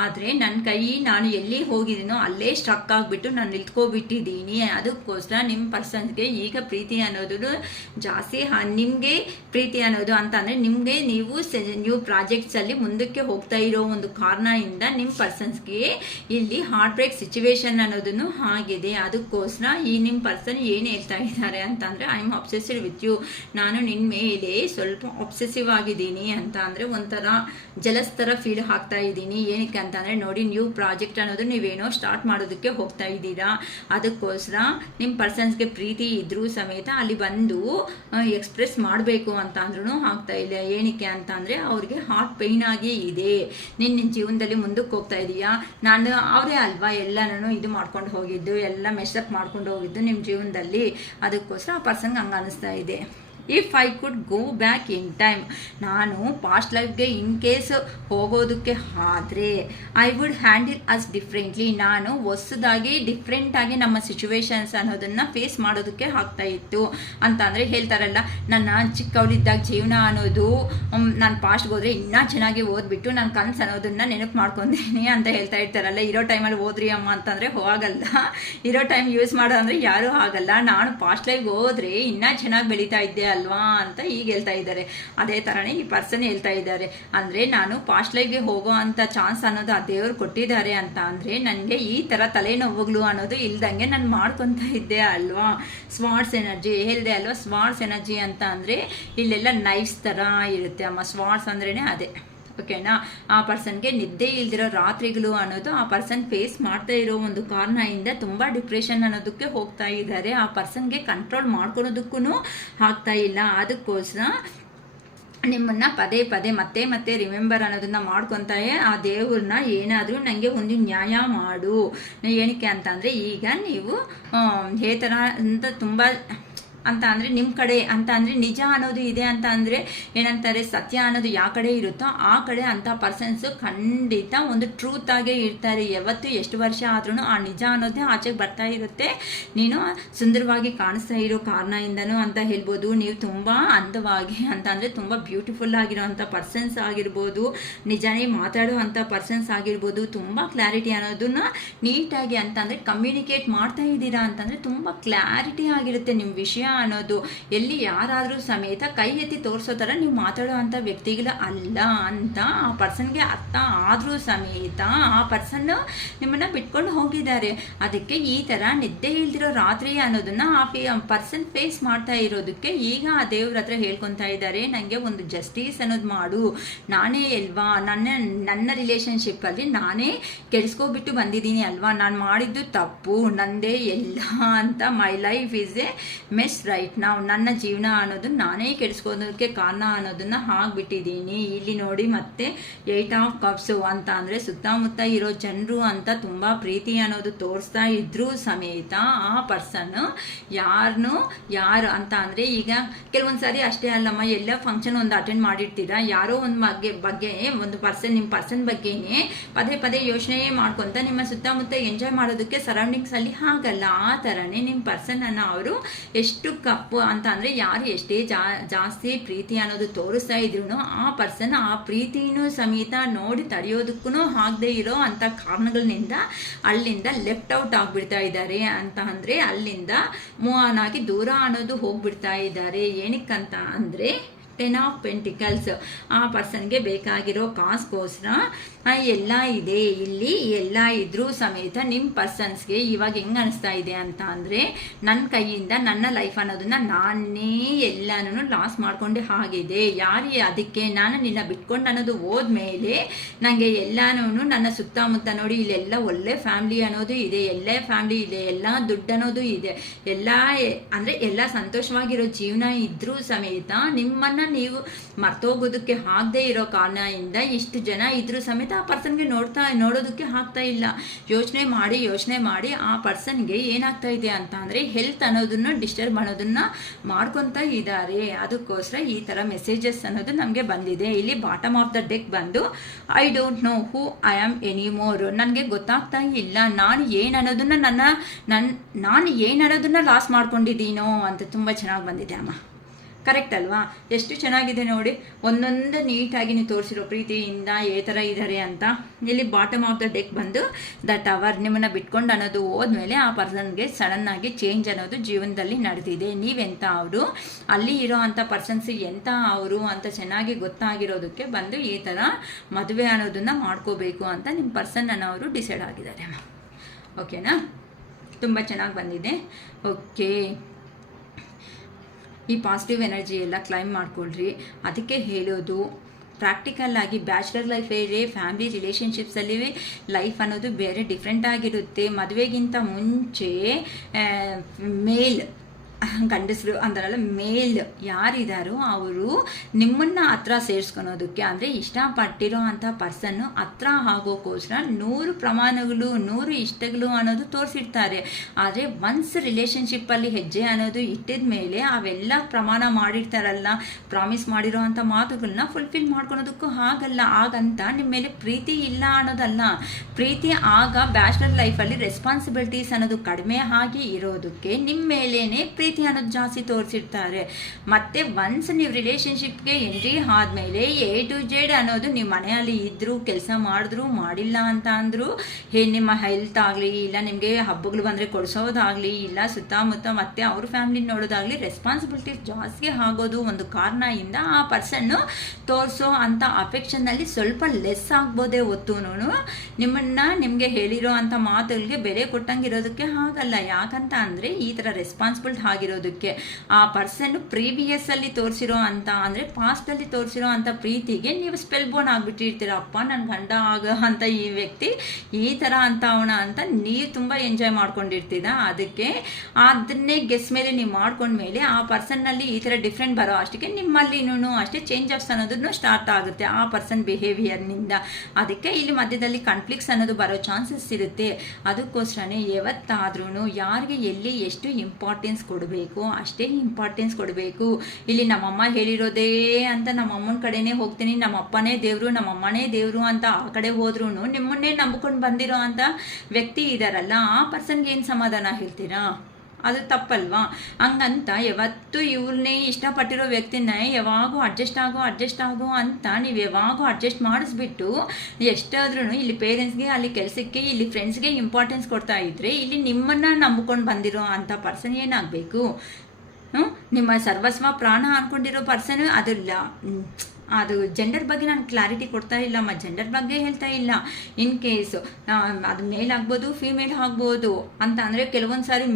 ಆದರೆ ನನ್ನ ನಾನು ಎಲ್ಲಿ ಹೋಗಿದ್ದೀನೋ ಅಲ್ಲೇ ಸ್ಟ್ರಕ್ ಆಗಿಬಿಟ್ಟು ನಾನು ನಿಲ್ತ್ಕೊಬಿಟ್ಟಿದ್ದೀನಿ. ಅದಕ್ಕೋಸ್ಕರ ನಿಮ್ಮ ಪರ್ಸನ್ಸ್ಗೆ ಈಗ ಪ್ರೀತಿ ಅನ್ನೋದು ಜಾಸ್ತಿ, ನಿಮಗೆ ಪ್ರೀತಿ ಅನ್ನೋದು ಅಂತ ಅಂದರೆ ನಿಮಗೆ ನೀವು ನ್ಯೂ ಪ್ರಾಜೆಕ್ಟ್ಸಲ್ಲಿ ಮುಂದಕ್ಕೆ ಹೋಗ್ತಾ ಇರೋ ಒಂದು ಕಾರಣದಿಂದ ನಿಮ್ಮ ಪರ್ಸನ್ಸ್ಗೆ ಇಲ್ಲಿ ಹಾರ್ಟ್ ಬ್ರೇಕ್ ಸಿಚುವೇಶನ್ ಅನ್ನೋದನ್ನು ಆಗಿದೆ. ಅದಕ್ಕೋಸ್ಕರ ನಿಮ್ಮ ಪರ್ಸನ್ ಏನು ಹೇಳ್ತಾ ಇದ್ದಾರೆ ಅಂತಂದರೆ, I am obsessive with you, ನಾನು ನಿನ್ನ ಮೇಲೆ ಸ್ವಲ್ಪ ಅಬ್ಸೆಸಿವ್ ಆಗಿದ್ದೀನಿ ಅಂತ ಅಂದರೆ ಒಂಥರ ಜಲಸ್ ಥರ ಫೀಲ್ ಆಗ್ತಾ ಇದ್ದೀನಿ. ಏನಕ್ಕೆ ಅಂತಂದರೆ ನೋಡಿ, ನ್ಯೂ ಪ್ರಾಜೆಕ್ಟ್ ಅನ್ನೋದು ನೀವೇನೋ ಸ್ಟಾರ್ಟ್ ಮಾಡೋದಕ್ಕೆ ಹೋಗ್ತಾ ಇದ್ದೀರಾ. ಅದಕ್ಕೋಸ್ಕರ ನಿಮ್ಮ ಪರ್ಸನ್ಸ್ಗೆ ಪ್ರೀತಿ ಇದ್ರೂ ಸಮೇತ ಅಲ್ಲಿ ಬಂದು ಎಕ್ಸ್ಪ್ರೆಸ್ ಮಾಡಬೇಕು ಅಂತ ಅಂದ್ರೂ ಆಗ್ತಾ ಇಲ್ಲ. ಏನಕ್ಕೆ ಅಂತ ಅಂದರೆ ಅವ್ರಿಗೆ ಹಾರ್ಟ್ ಪೇಯ್ನ್ ಆಗಿ ಇದೆ. ನಿನ್ನ ಜೀವನದಲ್ಲಿ ಮುಂದಕ್ಕೆ ಹೋಗ್ತಾ ಇದೀಯಾ, ಅವರೇ ಅಲ್ವಾ ಎಲ್ಲನೂ ಇದು ಮಾಡ್ಕೊಂಡು ಹೋಗಿದ್ದು, ಎಲ್ಲ ಮೆಸ್ಅಪ್ ಮಾಡ್ಕೊಂಡು ಹೋಗಿದ್ದು ನಿಮ್ಮ ಜೀವನದಲ್ಲಿ. ಅದಕ್ಕೋಸ್ಕರ ಆ ಪರ್ಸನ್ಗೆ ಹಂಗೆ ಅನ್ನಿಸ್ತಾ ಇದೆ. If I could go back in time, ನಾನು ಪಾಸ್ಟ್ ಲೈಫ್ಗೆ ಇನ್ ಕೇಸ್ ಹೋಗೋದಕ್ಕೆ ಆದರೆ I would handle us differently, ನಾನು ಹೊಸದಾಗಿ ಡಿಫ್ರೆಂಟಾಗಿ ನಮ್ಮ ಸಿಚುವೇಶನ್ಸ್ ಅನ್ನೋದನ್ನು ಫೇಸ್ ಮಾಡೋದಕ್ಕೆ ಆಗ್ತಾ ಇತ್ತು ಅಂತ ಅಂದರೆ ಹೇಳ್ತಾರಲ್ಲ, ನನ್ನ ಚಿಕ್ಕವಳಿದ್ದಾಗ ಜೀವನ ಅನ್ನೋದು ನಾನು ಪಾಸ್ಟ್ಗೆ ಹೋದರೆ ಇನ್ನೂ ಚೆನ್ನಾಗಿ ಓದ್ಬಿಟ್ಟು ನಾನು ಕನಸು ಅನ್ನೋದನ್ನು ನೆನಪು ಮಾಡ್ಕೊತೀನಿ ಅಂತ ಹೇಳ್ತಾ ಇರ್ತಾರಲ್ಲ. ಇರೋ ಟೈಮಲ್ಲಿ ಓದ್ರಿ ಅಮ್ಮ ಅಂತಂದರೆ ಹೋಗಲ್ಲ, ಇರೋ ಟೈಮ್ ಯೂಸ್ ಮಾಡೋ ಅಂದರೆ ಯಾರೂ ಆಗಲ್ಲ. ನಾನು ಪಾಸ್ಟ್ ಲೈಫ್ಗೆ ಹೋದರೆ ಇನ್ನೂ ಚೆನ್ನಾಗಿ ಬೆಳೀತಾ ಇದ್ದೆ ಅಲ್ವಾ ಅಂತ ಈಗ ಹೇಳ್ತಾ ಇದ್ದಾರೆ. ಅದೇ ಥರನೇ ಈ ಪರ್ಸನ್ ಹೇಳ್ತಾ ಇದ್ದಾರೆ. ಅಂದರೆ ನಾನು ಪಾಸ್ಟ್ ಲೈಫ್ಗೆ ಹೋಗೋ ಅಂಥ ಚಾನ್ಸ್ ಅನ್ನೋದು ಆ ದೇವರು ಕೊಟ್ಟಿದ್ದಾರೆ ಅಂತ ಅಂದರೆ ನನಗೆ ಈ ಥರ ತಲೆನೋವುಗಳು ಅನ್ನೋದು ಇಲ್ದಂಗೆ ನಾನು ಮಾಡ್ಕೊತಾ ಇದ್ದೆ ಅಲ್ವಾ. ಸ್ವಾರ್ಟ್ಸ್ ಎನರ್ಜಿ ಹೇಳಿದೆ ಅಲ್ವಾ, ಸ್ವಾರ್ಟ್ಸ್ ಎನರ್ಜಿ ಅಂತ ಅಂದರೆ ಇಲ್ಲೆಲ್ಲ ನೈಫ್ಸ್ ಥರ ಇರುತ್ತೆ ಅಮ್ಮ. ಸ್ವಾರ್ಟ್ಸ್ ಅಂದ್ರೇ ಅದೇ, ಓಕೆನಾ. ಆ ಪರ್ಸನ್ಗೆ ನಿದ್ದೆ ಇಲ್ದಿರೋ ರಾತ್ರಿಗಳು ಅನ್ನೋದು ಆ ಪರ್ಸನ್ ಫೇಸ್ ಮಾಡ್ತಾ ಇರೋ ಒಂದು ಕಾರಣದಿಂದ ತುಂಬ ಡಿಪ್ರೆಷನ್ ಅನ್ನೋದಕ್ಕೆ ಹೋಗ್ತಾ ಇದ್ದಾರೆ. ಆ ಪರ್ಸನ್ಗೆ ಕಂಟ್ರೋಲ್ ಮಾಡ್ಕೊಳೋದಕ್ಕೂ ಆಗ್ತಾ ಇಲ್ಲ. ಅದಕ್ಕೋಸ್ಕರ ನಿಮ್ಮನ್ನು ಪದೇ ಪದೇ ಮತ್ತೆ ರಿಮೆಂಬರ್ ಅನ್ನೋದನ್ನು ಮಾಡ್ಕೊತಾಯೇ ಆ ದೇವ್ರನ್ನ ಏನಾದರೂ ನನಗೆ ಒಂದು ನ್ಯಾಯ ಮಾಡು. ಏನಕ್ಕೆ ಅಂತಂದರೆ ಈಗ ನೀವು ಈ ಥರ ಅಂತ ತುಂಬ ಅಂತ ಅಂದರೆ ನಿಮ್ಮ ಕಡೆ ಅಂತ ಅಂದರೆ ನಿಜ ಅನ್ನೋದು ಇದೆ ಅಂತ ಅಂದರೆ ಏನಂತಾರೆ, ಸತ್ಯ ಅನ್ನೋದು ಯಾವ ಕಡೆ ಇರುತ್ತೋ ಆ ಕಡೆ ಅಂಥ ಪರ್ಸನ್ಸು ಖಂಡಿತ ಒಂದು ಟ್ರೂತ್ ಆಗೇ ಇರ್ತಾರೆ. ಯಾವತ್ತು ಎಷ್ಟು ವರ್ಷ ಆದ್ರೂ ಆ ನಿಜ ಅನ್ನೋದೇ ಆಚೆಗೆ ಬರ್ತಾ ಇರುತ್ತೆ. ನೀನು ಸುಂದರವಾಗಿ ಕಾಣಿಸ್ತಾ ಇರೋ ಕಾರಣದಿಂದನೂ ಅಂತ ಹೇಳ್ಬೋದು. ನೀವು ತುಂಬ ಅಂದವಾಗಿ ಅಂತ ಅಂದರೆ ತುಂಬ ಬ್ಯೂಟಿಫುಲ್ ಆಗಿರೋ ಅಂಥ ಪರ್ಸನ್ಸ್ ಆಗಿರ್ಬೋದು, ನಿಜನೇ ಮಾತಾಡೋ ಅಂಥ ಪರ್ಸನ್ಸ್ ಆಗಿರ್ಬೋದು, ತುಂಬ ಕ್ಲಾರಿಟಿ ಅನ್ನೋದನ್ನ ನೀಟಾಗಿ ಅಂತ ಅಂದರೆ ಕಮ್ಯುನಿಕೇಟ್ ಮಾಡ್ತಾ ಇದ್ದೀರಾ ಅಂತಂದರೆ ತುಂಬ ಕ್ಲಾರಿಟಿ ಆಗಿರುತ್ತೆ ನಿಮ್ಮ ವಿಷಯ ಅನ್ನೋದು. ಎಲ್ಲಿ ಯಾರಾದರೂ ಸಮೇತ ಕೈ ಎತ್ತಿ ತೋರಿಸೋ ಥರ ನೀವು ಮಾತಾಡೋ ಅಂಥ ವ್ಯಕ್ತಿಗಳು ಅಲ್ಲ ಅಂತ ಆ ಪರ್ಸನ್ಗೆ ಅರ್ಥ ಆದರೂ ಸಮೇತ ಆ ಪರ್ಸನ್ ನಿಮ್ಮನ್ನು ಬಿಟ್ಕೊಂಡು ಹೋಗಿದ್ದಾರೆ. ಅದಕ್ಕೆ ಈ ಥರ ನಿದ್ದೆ ಇಲ್ದಿರೋ ರಾತ್ರಿ ಅನ್ನೋದನ್ನು ಆ ಪರ್ಸನ್ ಫೇಸ್ ಮಾಡ್ತಾ ಇರೋದಕ್ಕೆ ಈಗ ಆ ದೇವ್ರ ಹತ್ರ ಹೇಳ್ಕೊತಾ ಇದ್ದಾರೆ, ನನಗೆ ಒಂದು ಜಸ್ಟಿಸ್ ಅನ್ನೋದು ಮಾಡು. ನಾನೇ ಅಲ್ವಾ ನನ್ನ ರಿಲೇಷನ್ಶಿಪ್ಪಲ್ಲಿ ನಾನೇ ಕೆಡಿಸ್ಕೊಬಿಟ್ಟು ಬಂದಿದ್ದೀನಿ ಅಲ್ವಾ, ನಾನು ಮಾಡಿದ್ದು ತಪ್ಪು, ನಂದೇ ಎಲ್ಲ ಅಂತ. My life is a mess right ನಾವು, ನನ್ನ ಜೀವನ ಅನ್ನೋದು ನಾನೇ ಕೆಡಿಸ್ಕೋದಕ್ಕೆ ಕಾರಣ ಅನ್ನೋದನ್ನ ಆಗ್ಬಿಟ್ಟಿದ್ದೀನಿ. ಇಲ್ಲಿ ನೋಡಿ ಮತ್ತೆ 8 ಆಫ್ ಕಪ್ಸು ಅಂತ ಅಂದರೆ ಸುತ್ತಮುತ್ತ ಇರೋ ಜನರು ಅಂತ ತುಂಬ ಪ್ರೀತಿ ಅನ್ನೋದು ತೋರಿಸ್ತಾ ಇದ್ರೂ ಸಮೇತ ಆ ಪರ್ಸನ್ ಯಾರು ಅಂತ ಅಂದರೆ ಈಗ ಕೆಲವೊಂದು ಸಾರಿ ಅಷ್ಟೇ ಅಲ್ಲಮ್ಮ, ಎಲ್ಲ ಫಂಕ್ಷನ್ ಒಂದು ಅಟೆಂಡ್ ಮಾಡಿರ್ತೀರಾ, ಯಾರೋ ಒಂದು ಬಗ್ಗೆ ಒಂದು ಪರ್ಸನ್ ನಿಮ್ಮ ಪರ್ಸನ್ ಬಗ್ಗೆನೇ ಪದೇ ಯೋಚನೆ ಮಾಡ್ಕೊತ ನಿಮ್ಮ ಸುತ್ತಮುತ್ತ ಎಂಜಾಯ್ ಮಾಡೋದಕ್ಕೆ ಸರೌಂಡಿಂಗ್ಸಲ್ಲಿ ಆಗಲ್ಲ. ಆ ಥರನೇ ನಿಮ್ಮ ಪರ್ಸನನ್ನು ಅವರು ಎಷ್ಟು ಕಪ್ಪು ಅಂತ ಅಂದರೆ ಯಾರು ಎಷ್ಟೇ ಜಾಸ್ತಿ ಪ್ರೀತಿ ಅನ್ನೋದು ತೋರಿಸ್ತಾ ಇದ್ರು ಆ ಪರ್ಸನ್ ಆ ಪ್ರೀತಿನೂ ಸಮೇತ ನೋಡಿ ತಡೆಯೋದಕ್ಕೂ ಆಗದೆ ಇರೋ ಅಂಥ ಕಾರಣಗಳಿಂದ ಅಲ್ಲಿಂದ ಲೆಫ್ಟ್ ಔಟ್ ಆಗಿಬಿಡ್ತಾ ಇದ್ದಾರೆ ಅಂತ ಅಂದರೆ ಅಲ್ಲಿಂದ ಮೂವ್ ಆನ್ ಆಗಿ ದೂರ ಅನ್ನೋದು ಹೋಗ್ಬಿಡ್ತಾ ಇದ್ದಾರೆ. ಏನಕ್ಕಂತ ಅಂದರೆ 10 ಆಫ್ ಪೆಂಟಿಕಲ್ಸ್ ಆ ಪರ್ಸನ್ಗೆ ಬೇಕಾಗಿರೋ ಕಾಸ್ಗೋಸ್ಕರ ಎಲ್ಲ ಇದೆ. ಇಲ್ಲಿ ಎಲ್ಲ ಇದ್ರೂ ಸಮೇತ ನಿಮ್ಮ ಪರ್ಸನ್ಸ್ಗೆ ಇವಾಗ ಹೆಂಗೆ ಅನಿಸ್ತಾ ಇದೆ ಅಂತ ಅಂದರೆ, ನನ್ನ ಕೈಯಿಂದ ನನ್ನ ಲೈಫ್ ಅನ್ನೋದನ್ನ ನಾನೇ ಎಲ್ಲನೂ ಲಾಸ್ ಮಾಡ್ಕೊಂಡೆ ಆಗಿದೆ. ಅದಕ್ಕೆ ನಾನು ನಿನ್ನ ಬಿಟ್ಕೊಂಡು ಅನ್ನೋದು ಹೋದ್ಮೇಲೆ ನನಗೆ ಎಲ್ಲನೂ ನನ್ನ ಸುತ್ತಮುತ್ತ ನೋಡಿ ಇಲ್ಲೆಲ್ಲ ಒಳ್ಳೆ ಫ್ಯಾಮ್ಲಿ ಅನ್ನೋದು ಇದೆ, ಫ್ಯಾಮ್ಲಿ ಇದೆ, ಎಲ್ಲ ದುಡ್ಡು ಅನ್ನೋದು ಇದೆ, ಎಲ್ಲ ಅಂದರೆ ಎಲ್ಲ ಸಂತೋಷವಾಗಿರೋ ಜೀವನ ಇದ್ರೂ ಸಮೇತ ನಿಮ್ಮನ್ನು ನೀವು ಮರ್ತೋಗೋದಕ್ಕೆ ಆಗದೆ ಇರೋ ಕಾರಣದಿಂದ ಇಷ್ಟು ಜನ ಇದ್ರೂ ಸಮೇತ ಆ ಪರ್ಸನ್ಗೆ ನೋಡೋದಕ್ಕೆ ಆಗ್ತಾ ಇಲ್ಲ. ಯೋಚನೆ ಮಾಡಿ ಆ ಪರ್ಸನ್ಗೆ ಏನಾಗ್ತಾ ಇದೆ ಅಂತ ಅಂದರೆ ಹೆಲ್ತ್ ಅನ್ನೋದನ್ನು ಡಿಸ್ಟರ್ಬ್ ಅನ್ನೋದನ್ನು ಮಾಡ್ಕೊತಾ ಇದ್ದಾರೆ. ಅದಕ್ಕೋಸ್ಕರ ಈ ಥರ ಮೆಸೇಜಸ್ ಅನ್ನೋದು ನಮಗೆ ಬಂದಿದೆ. ಇಲ್ಲಿ ಬಾಟಮ್ ಆಫ್ ದ ಡೆಕ್ ಬಂದು I don't know who I am anymore. ನನಗೆ ಗೊತ್ತಾಗ್ತಾ ಇಲ್ಲ ನಾನು ಏನು ಅನ್ನೋದನ್ನು ಲಾಸ್ ಮಾಡ್ಕೊಂಡಿದ್ದೀನೋ ಅಂತ ತುಂಬ ಚೆನ್ನಾಗಿ ಬಂದಿದೆ ಅಮ್ಮ. ಕರೆಕ್ಟ್ ಅಲ್ವಾ? ಎಷ್ಟು ಚೆನ್ನಾಗಿದೆ ನೋಡಿ, ಒಂದೊಂದು ನೀಟಾಗಿ ನೀವು ತೋರಿಸಿರೋ ಪ್ರೀತಿಯಿಂದ ಯಾವ ಥರ ಇದ್ದಾರೆ ಅಂತ. ಇಲ್ಲಿ ಬಾಟಮ್ ಆಫ್ ದ ಡೆಕ್ ಬಂದು ದಟ್ ಅವರ್ ನಿಮ್ಮನ್ನು ಬಿಟ್ಕೊಂಡು ಅನ್ನೋದು ಹೋದ್ಮೇಲೆ ಆ ಪರ್ಸನ್ಗೆ ಸಡನ್ನಾಗಿ ಚೇಂಜ್ ಅನ್ನೋದು ಜೀವನದಲ್ಲಿ ನಡೆದಿದೆ. ನೀವೆಂತ ಅವರು, ಅಲ್ಲಿ ಇರೋ ಅಂಥ ಪರ್ಸನ್ಸ್ ಎಂಥ ಅವರು ಅಂತ ಚೆನ್ನಾಗಿ ಗೊತ್ತಾಗಿರೋದಕ್ಕೆ ಬಂದು ಈ ಥರ ಮದುವೆ ಅನ್ನೋದನ್ನು ಮಾಡ್ಕೋಬೇಕು ಅಂತ ನಿಮ್ಮ ಪರ್ಸನ್ ಅನ್ನೋರು ಡಿಸೈಡ್ ಆಗಿದ್ದಾರೆ. ಓಕೆನಾ? ತುಂಬ ಚೆನ್ನಾಗಿ ಬಂದಿದೆ. ಓಕೆ, ಈ ಪಾಸಿಟಿವ್ ಎನರ್ಜಿ ಎಲ್ಲ ಕ್ಲೈಮ್ ಮಾಡ್ಕೊಳ್ರಿ. ಅದಕ್ಕೆ ಹೇಳೋದು ಪ್ರಾಕ್ಟಿಕಲ್ ಆಗಿ ಬ್ಯಾಚುಲರ್ ಲೈಫ್ ಬೇರೆ, ಫ್ಯಾಮಿಲಿ ರಿಲೇಷನ್ಶಿಪ್ಸಲ್ಲಿ ಲೈಫ್ ಅನ್ನೋದು ಬೇರೆ ಡಿಫ್ರೆಂಟ್ ಆಗಿರುತ್ತೆ. ಮದುವೆಗಿಂತ ಮುಂಚೆ ಮೇಲ್ ಗಂಡಸರು ಅಂತಾರಲ್ಲ, ಮೇಲ್ ಯಾರಿದ್ದಾರೋ ಅವರು ನಿಮ್ಮನ್ನು ಹತ್ರ ಸೇರಿಸ್ಕೊಳೋದಕ್ಕೆ ಅಂದರೆ ಇಷ್ಟಪಟ್ಟಿರೋ ಅಂಥ ಪರ್ಸನ್ನು ಹತ್ರ ಆಗೋಕ್ಕೋಸ್ಕರ 100 ಪ್ರಮಾಣಗಳು 100 ಇಷ್ಟಗಳು ಅನ್ನೋದು ತೋರಿಸಿರ್ತಾರೆ. ಆದರೆ ಒನ್ಸ್ ರಿಲೇಷನ್ಶಿಪ್ಪಲ್ಲಿ ಹೆಜ್ಜೆ ಅನ್ನೋದು ಇಟ್ಟಿದ ಮೇಲೆ ಅವೆಲ್ಲ ಪ್ರಮಾಣ ಮಾಡಿರ್ತಾರಲ್ಲ, ಪ್ರಾಮಿಸ್ ಮಾಡಿರೋ ಅಂಥ ಮಾತುಗಳನ್ನ ಫುಲ್ಫಿಲ್ ಮಾಡ್ಕೊಳೋದಕ್ಕೂ ಆಗಲ್ಲ. ಹಾಗಂತ ನಿಮ್ಮ ಮೇಲೆ ಪ್ರೀತಿ ಇಲ್ಲ ಅನ್ನೋದಲ್ಲ, ಪ್ರೀತಿ ಆಗ ಬ್ಯಾಚುಲರ್ ಲೈಫಲ್ಲಿ ರೆಸ್ಪಾನ್ಸಿಬಿಲಿಟೀಸ್ ಅನ್ನೋದು ಕಡಿಮೆ ಆಗಿ ಇರೋದಕ್ಕೆ ನಿಮ್ಮ ಮೇಲೇನೆ ಪ್ರೀತಿ ಅನ್ನೋದು ಜಾಸ್ತಿ ತೋರಿಸಿರ್ತಾರೆ. ಮತ್ತೆ ಒನ್ಸ್ ನೀವು ರಿಲೇಷನ್ಶಿಪ್ಗೆ ಎಂಟ್ರಿ ಆದಮೇಲೆ A to Z ಅನ್ನೋದು ನೀವು ಮನೆಯಲ್ಲಿ ಇದ್ದರೂ ಕೆಲಸ ಮಾಡಿದ್ರು ಮಾಡಿಲ್ಲ ಅಂತ ಅಂದರೂ ನಿಮ್ಮ ಹೆಲ್ತ್ ಆಗಲಿ, ಇಲ್ಲ ನಿಮಗೆ ಹಬ್ಬಗಳು ಬಂದರೆ ಕೊಡಿಸೋದಾಗಲಿ, ಇಲ್ಲ ಸುತ್ತಮುತ್ತ ಮತ್ತೆ ಅವ್ರ ಫ್ಯಾಮಿಲಿ ನೋಡೋದಾಗಲಿ ರೆಸ್ಪಾನ್ಸಿಬಿಲಿಟೀಸ್ ಜಾಸ್ತಿ ಆಗೋದು ಒಂದು ಕಾರಣದಿಂದ ಆ ಪರ್ಸನ್ನು ತೋರಿಸೋ ಅಂಥ ಅಫೆಕ್ಷನ್ನಲ್ಲಿ ಸ್ವಲ್ಪ ಲೆಸ್ ಆಗ್ಬೋದೇ ಹೊತ್ತು ನಿಮಗೆ ಹೇಳಿರೋ ಅಂಥ ಮಾತುಗಳಿಗೆ ಬೆಲೆ ಕೊಟ್ಟಂಗೆ ಇರೋದಕ್ಕೆ ಆಗಲ್ಲ. ಯಾಕಂತ ಅಂದರೆ ಈ ಥರ ರೆಸ್ಪಾನ್ಸಿಬಲ್ ಆಗಿರೋದಕ್ಕೆ ಆ ಪರ್ಸನ್ ಪ್ರೀವಿಯಸ್ ಅಲ್ಲಿ ತೋರಿಸಿರೋ ಅಂತ ಅಂದರೆ ಪಾಸ್ಟಲ್ಲಿ ತೋರಿಸಿರೋ ಅಂಥ ಪ್ರೀತಿಗೆ ನೀವು ಸ್ಪೆಲ್ ಬೋನ್ ಆಗಿಬಿಟ್ಟಿರ್ತೀರಪ್ಪ, ನನ್ನ ಗಂಡ ಆಗ ಅಂತ ಈ ವ್ಯಕ್ತಿ ಈ ಥರ ಅಂತ ಅವನ ಅಂತ ನೀವು ತುಂಬ ಎಂಜಾಯ್ ಮಾಡ್ಕೊಂಡಿರ್ತೀರ. ಅದಕ್ಕೆ ಅದನ್ನೇ ಗೆಸ್ ಮೇಲೆ ನೀವು ಮಾಡ್ಕೊಂಡ್ಮೇಲೆ ಆ ಪರ್ಸನ್ನಲ್ಲಿ ಈ ಥರ ಡಿಫ್ರೆಂಟ್ ಬರೋ ಅಷ್ಟಕ್ಕೆ ನಿಮ್ಮಲ್ಲಿನೂ ಅಷ್ಟೇ ಚೇಂಜಸ್ ಅನ್ನೋದನ್ನು ಸ್ಟಾರ್ಟ್ ಆಗುತ್ತೆ ಆ ಪರ್ಸನ್ ಬಿಹೇವಿಯರ್ನಿಂದ. ಅದಕ್ಕೆ ಇಲ್ಲಿ ಮಧ್ಯದಲ್ಲಿ ಕಾನ್ಫ್ಲಿಕ್ಟ್ಸ್ ಅನ್ನೋದು ಬರೋ ಚಾನ್ಸಸ್ ಇರುತ್ತೆ. ಅದಕ್ಕೋಸ್ಕರನೇ ಯಾವತ್ತಾದ್ರೂ ಯಾರಿಗೆ ಎಲ್ಲಿ ಎಷ್ಟು ಇಂಪಾರ್ಟೆನ್ಸ್ ಕೊಡಬೇಕು ಅಷ್ಟೇ ಇಂಪಾರ್ಟೆನ್ಸ್ ಕೊಡಬೇಕು. ಇಲ್ಲಿ ನಮ್ಮಮ್ಮ ಹೇಳಿರೋದೇ ಅಂತ ನಮ್ಮಮ್ಮನ ಕಡೆನೇ ಹೋಗ್ತೀನಿ, ನಮ್ಮ ಅಪ್ಪನೇ ದೇವರು ನಮ್ಮ ಅಮ್ಮನೇ ದೇವರು ಅಂತ ಆ ಕಡೆ ಹೋದ್ರೂ ನಿಮ್ಮನ್ನೇ ನಂಬ್ಕೊಂಡು ಬಂದಿರೋ ಅಂತ ವ್ಯಕ್ತಿ ಇದಾರಲ್ಲ, ಆ ಪರ್ಸನ್ಗೆ ಏನು ಸಮಾಧಾನ ಹೇಳ್ತೀರಾ? ಅದು ತಪ್ಪಲ್ವಾ? ಹಂಗಂತ ಯಾವತ್ತೂ ಇವ್ರನ್ನೇ ಇಷ್ಟಪಟ್ಟಿರೋ ವ್ಯಕ್ತಿನ ಯಾವಾಗೂ ಅಡ್ಜಸ್ಟ್ ಆಗೋ ಅಂತ ನೀವು ಯಾವಾಗೂ ಅಡ್ಜಸ್ಟ್ ಮಾಡಿಸ್ಬಿಟ್ಟು ಎಷ್ಟಾದ್ರೂ ಇಲ್ಲಿ ಪೇರೆಂಟ್ಸ್ಗೆ, ಅಲ್ಲಿ ಕೆಲಸಕ್ಕೆ, ಇಲ್ಲಿ ಫ್ರೆಂಡ್ಸ್ಗೆ ಇಂಪಾರ್ಟೆನ್ಸ್ ಕೊಡ್ತಾ ಇದ್ರೆ ಇಲ್ಲಿ ನಿಮ್ಮನ್ನು ನಂಬ್ಕೊಂಡು ಬಂದಿರೋ ಅಂಥ ಪರ್ಸನ್ ಏನಾಗಬೇಕು? ನಿಮ್ಮ ಸರ್ವಸ್ವ ಪ್ರಾಣ ಅಂದ್ಕೊಂಡಿರೋ ಪರ್ಸನ್ ಅದು ಜೆಂಡರ್ ಬಗ್ಗೆ ನಾನು ಕ್ಲಾರಿಟಿ ಕೊಡ್ತಾ ಇಲ್ಲ, ಜೆಂಡರ್ ಬಗ್ಗೆ ಹೇಳ್ತಾ ಇಲ್ಲ. ಇನ್ ಕೇಸು ಅದು ಮೇಲ್ ಆಗ್ಬೋದು, ಫಿಮೇಲ್ ಆಗ್ಬೋದು ಅಂತ ಅಂದರೆ ಕೆಲವೊಂದು ಸಾರಿ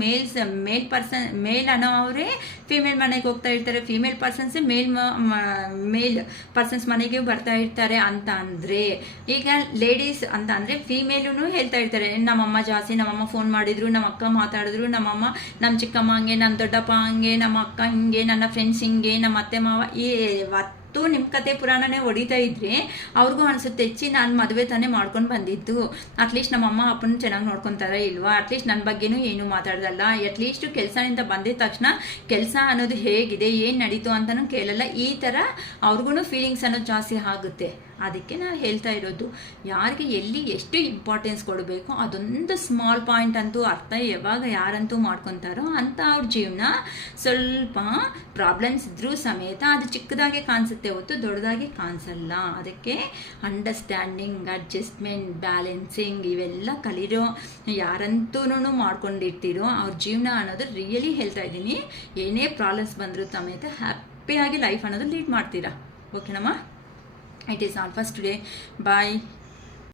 ಮೇಲ್ ಅನ್ನೋ ಅವರೇ ಫಿಮೇಲ್ ಮನೆಗೆ ಹೋಗ್ತಾ ಇರ್ತಾರೆ, ಫಿಮೇಲ್ ಪರ್ಸನ್ಸೇ ಮೇಲ್ ಪರ್ಸನ್ಸ್ ಮನೆಗೆ ಬರ್ತಾ ಇರ್ತಾರೆ ಅಂತ ಅಂದರೆ ಈಗ ಲೇಡೀಸ್ ಅಂತ ಅಂದರೆ ಫಿಮೇಲೂ ಹೇಳ್ತಾ ಇರ್ತಾರೆ, ನಮ್ಮಮ್ಮ ಜಾಸ್ತಿ, ನಮ್ಮಮ್ಮ ಫೋನ್ ಮಾಡಿದ್ರು, ನಮ್ಮ ಅಕ್ಕ ಮಾತಾಡಿದ್ರು, ನಮ್ಮಮ್ಮ ನಮ್ಮ ಚಿಕ್ಕಮ್ಮ ಹಂಗೆ, ನಮ್ಮ ದೊಡ್ಡಪ್ಪ ಹಂಗೆ, ನಮ್ಮ ಅಕ್ಕ ಹಿಂಗೆ, ನನ್ನ ಫ್ರೆಂಡ್ಸ್ ಹಿಂಗೆ, ನಮ್ಮ ಅತ್ತೆ ಮಾವ ನಿಮ್ಮ ಕತೆ ಪುರಾಣನೇ ಹೊಡಿತಾ ಇದ್ರೆ ಅವ್ರಿಗೂ ಅನಿಸುತ್ತೆ ನಾನು ಮದುವೆ ತಾನೇ ಮಾಡ್ಕೊಂಡು ಬಂದಿದ್ದು, ಅಟ್ಲೀಸ್ಟ್ ನಮ್ಮ ಅಮ್ಮ ಅಪ್ಪನ ಚೆನ್ನಾಗಿ ನೋಡ್ಕೊತಾರೆ ಇಲ್ವಾ, ಅಟ್ಲೀಸ್ಟ್ ನನ್ನ ಬಗ್ಗೆನೂ ಏನು ಮಾತಾಡ್ದಲ್ಲ, ಅಟ್ಲೀಸ್ಟ್ ಕೆಲಸದಿಂದ ಬಂದಿದ ತಕ್ಷಣ ಕೆಲಸ ಅನ್ನೋದು ಹೇಗಿದೆ, ಏನು ನಡೀತು ಅಂತಲೂ ಕೇಳಲ್ಲ. ಈ ಥರ ಅವ್ರಿಗೂ ಫೀಲಿಂಗ್ಸ್ ಅನ್ನೋದು ಜಾಸ್ತಿ ಆಗುತ್ತೆ. ಅದಕ್ಕೆ ನಾನು ಹೇಳ್ತಾ ಇರೋದು, ಯಾರಿಗೆ ಎಲ್ಲಿ ಎಷ್ಟು ಇಂಪಾರ್ಟೆನ್ಸ್ ಕೊಡಬೇಕು ಅದೊಂದು ಸ್ಮಾಲ್ ಪಾಯಿಂಟ್ ಅಂತೂ ಅರ್ಥ ಯಾವಾಗ ಯಾರಂತೂ ಮಾಡ್ಕೊತಾರೋ ಅಂತ ಅವ್ರ ಜೀವನ ಸ್ವಲ್ಪ ಪ್ರಾಬ್ಲಮ್ಸ್ ಇದ್ರೂ ಸಮೇತ ಅದು ಚಿಕ್ಕದಾಗೆ ಕಾಣಿಸುತ್ತೆ ಹೊತ್ತು ದೊಡ್ಡದಾಗಿ ಕಾಣಿಸಲ್ಲ. ಅದಕ್ಕೆ ಅಂಡರ್ಸ್ಟ್ಯಾಂಡಿಂಗ್, ಅಡ್ಜಸ್ಟ್ಮೆಂಟ್, ಬ್ಯಾಲೆನ್ಸಿಂಗ್ ಇವೆಲ್ಲ ಕಲಿರೋ ಯಾರಂತೂ ಮಾಡ್ಕೊಂಡಿರ್ತೀರೋ ಅವ್ರ ಜೀವನ ಅನ್ನೋದು ರಿಯಲಿ ಹೇಳ್ತಾ ಇದ್ದೀನಿ, ಏನೇ ಪ್ರಾಬ್ಲಮ್ಸ್ ಬಂದರೂ ಸಮೇತ ಹ್ಯಾಪಿಯಾಗಿ ಲೈಫ್ ಅನ್ನೋದು ಲೀಡ್ ಮಾಡ್ತೀರಾ. ಓಕೆನಮ್ಮ? It is all for today. Bye.